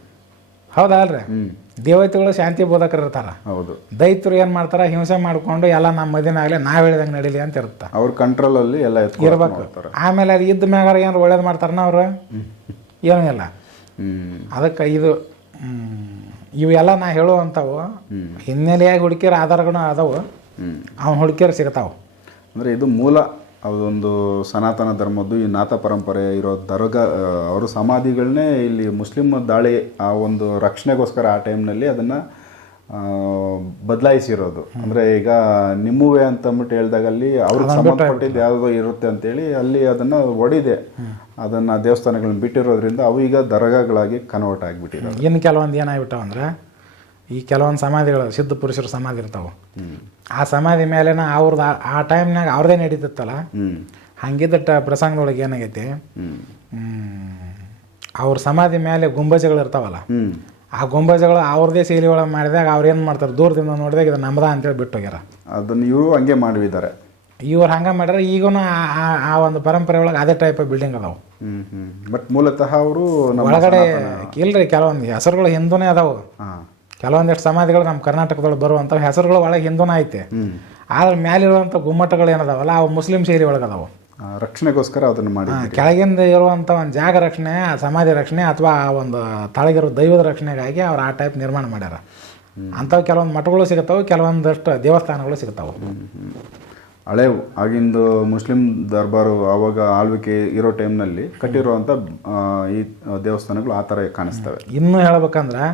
ಹೌದಾ ಅಲ್ರಿ? ದೇವತೆಗಳು ಶಾಂತಿ ಬೋಧಕರು ಇರ್ತಾರೆ. ಹೌದು. ದೈತ್ರು ಏನು ಮಾಡ್ತಾರ? ಹಿಂಸೆ ಮಾಡ್ಕೊಂಡು ಎಲ್ಲ ನಮ್ಮ ಮದಿನ ಆಗಲಿ ನಾವು ಹೇಳಿದಂಗೆ ನಡೀಲಿ ಅಂತ ಇರುತ್ತೆ ಅವ್ರ ಕಂಟ್ರೋಲ್ ಅಲ್ಲಿ ಎಲ್ಲ ಇರ್ಬೇಕು. ಆಮೇಲೆ ಅದು ಇದ್ದ ಮ್ಯಾಗಾರ ಏನು ಒಳ್ಳೇದು ಮಾಡ್ತಾರನ ಅವರು? ಏನಿಲ್ಲ ಇಲ್ಲ. ಅದಕ್ಕೆ ಇದು ಇವೆಲ್ಲ ನಾ ಹೇಳುವಂಥವು ಹಿನ್ನೆಲೆಯಾಗಿ ಹುಡುಕಿರ ಆಧಾರಗಳು ಅದಾವು. ಅವ್ನು ಹುಡುಕಿರ ಸಿಗ್ತಾವೆ. ಅಂದ್ರೆ ಇದು ಮೂಲ ಅದೊಂದು ಸನಾತನ ಧರ್ಮದ್ದು ಈ ನಾಥ ಪರಂಪರೆ ಇರೋ ದರ್ಗಾ ಅವರು ಸಮಾಧಿಗಳನ್ನೇ ಇಲ್ಲಿ ಮುಸ್ಲಿಂ ದಾಳಿ ಆ ಒಂದು ರಕ್ಷಣೆಗೋಸ್ಕರ ಆ ಟೈಮ್ನಲ್ಲಿ ಅದನ್ನು ಬದಲಾಯಿಸಿರೋದು. ಅಂದರೆ ಈಗ ನಿಮ್ಮುವೆ ಅಂತಂದ್ಬಿಟ್ಟು ಹೇಳಿದಾಗ ಹೇಳ್ದಾಗ ಅಲ್ಲಿ ಅವ್ರಿಗೆ ಸಂಬಂಧಪಟ್ಟಿದ್ದು ಯಾವುದೋ ಇರುತ್ತೆ ಅಂತೇಳಿ ಅಲ್ಲಿ ಅದನ್ನು ಒಡಿದೆ. ಅದನ್ನು ದೇವಸ್ಥಾನಗಳನ್ನ ಬಿಟ್ಟಿರೋದ್ರಿಂದ ಅವು ಈಗ ದರ್ಗಾಗಳಾಗಿ ಕನ್ವರ್ಟ್ ಆಗಿಬಿಟ್ಟಿದೆ ಇನ್ನು ಕೆಲವೊಂದು ಏನಾಗ್ಬಿಟ್ಟಾವ ಅಂದ್ರೆ ಈ ಕೆಲವೊಂದು ಸಮಾಧಿಗಳು ಸಿದ್ಧ ಪುರುಷರ ಸಮಾಧಿ ಇರ್ತಾವೆ. ಆ ಸಮಾಧಿ ಮೇಲೆನ ಅವ್ರದ್ದು ಆ- ಟೈಮ್ನಾಗ ಅವ್ರದೇ ನಡೀತಿತ್ತಲ್ಲ? ಹಂಗಿದ್ದ ಟ- ಪ್ರಸಂಗದೊಳಗೆ ಏನಾಗೈತಿ? ಅವ್ರ ಸಮಾಧಿ ಮೇಲೆ ಗುಂಬಜಗಳು ಇರ್ತಾವಲ್ಲ? ಆ ಗುಂಬಜಗಳು ಅವ್ರದೇ ಶೈಲಿ ಒಳಗೆ ಮಾಡಿದಾಗ ಅವ್ರು ಏನು ಮಾಡ್ತಾರೆ? ದೂರದಿಂದ ನೋಡಿದಾಗ ಇದು ನಮ್ದ ಅಂತೇಳಿ ಬಿಟ್ಟು ಹೋಗ್ಯಾರ. ಅದನ್ನ ಇವರು ಹಂಗೆ ಮಾಡಿದ್ದಾರೆ. ಇವ್ರು ಹಂಗೆ ಮಾಡ್ಯಾರ ಈಗೂ ಆ ಒಂದು ಪರಂಪರೆ ಒಳಗೆ ಅದೇ ಟೈಪ್ ಬಿಲ್ಡಿಂಗ್ ಅದಾವು. ಬಟ್ ಮೂಲತಃ ಅವರು ಒಳಗಡೆ ಇಲ್ರಿ ಕೆಲವೊಂದು ಹೆಸರುಗಳು ಹಿಂದೂನೇ ಅದಾವ. ಕೆಲವೊಂದಿಷ್ಟು ಸಮಾಧಿಗಳು ನಮ್ಮ ಕರ್ನಾಟಕದೊಳಗೆ ಬರುವಂಥ ಹೆಸರುಗಳು ಒಳಗೆ ಹಿಂದೂನ ಐತೆ. ಆದ್ರೆ ಮ್ಯಾಲಿರುವಂಥ ಗುಮ್ಮಟಗಳು ಏನದಾವಲ್ಲ ಅವು ಮುಸ್ಲಿಂ ಶೈಲಿ ಒಳಗೆ ಅದಾವು ರಕ್ಷಣೆಗೋಸ್ಕರ ಅದನ್ನ ಮಾಡಿ ಕೆಳಗಿಂದ ಇರುವಂಥ ಒಂದು ಜಾಗ ರಕ್ಷಣೆ ಆ ಸಮಾಧಿ ರಕ್ಷಣೆ ಅಥವಾ ಆ ಒಂದು ತಳಗಿರೋ ದೈವದ ರಕ್ಷಣೆಗಾಗಿ ಅವ್ರು ಆ ಟೈಪ್ ನಿರ್ಮಾಣ ಮಾಡ್ಯಾರ. ಅಂಥವು ಕೆಲವೊಂದು ಮಠಗಳು ಸಿಗುತ್ತವೆ ಕೆಲವೊಂದಷ್ಟು ದೇವಸ್ಥಾನಗಳು ಸಿಗ್ತಾವೆ ಹಳೆವು ಆಗಿಂದು ಮುಸ್ಲಿಂ ದರ್ಬಾರು ಆವಾಗ ಆಳ್ವಿಕೆ ಇರೋ ಟೈಮ್ನಲ್ಲಿ ಕಟ್ಟಿರುವಂಥ ಈ ದೇವಸ್ಥಾನಗಳು ಆ ಥರ ಕಾಣಿಸ್ತವೆ. ಇನ್ನೂ ಹೇಳ್ಬೇಕಂದ್ರೆ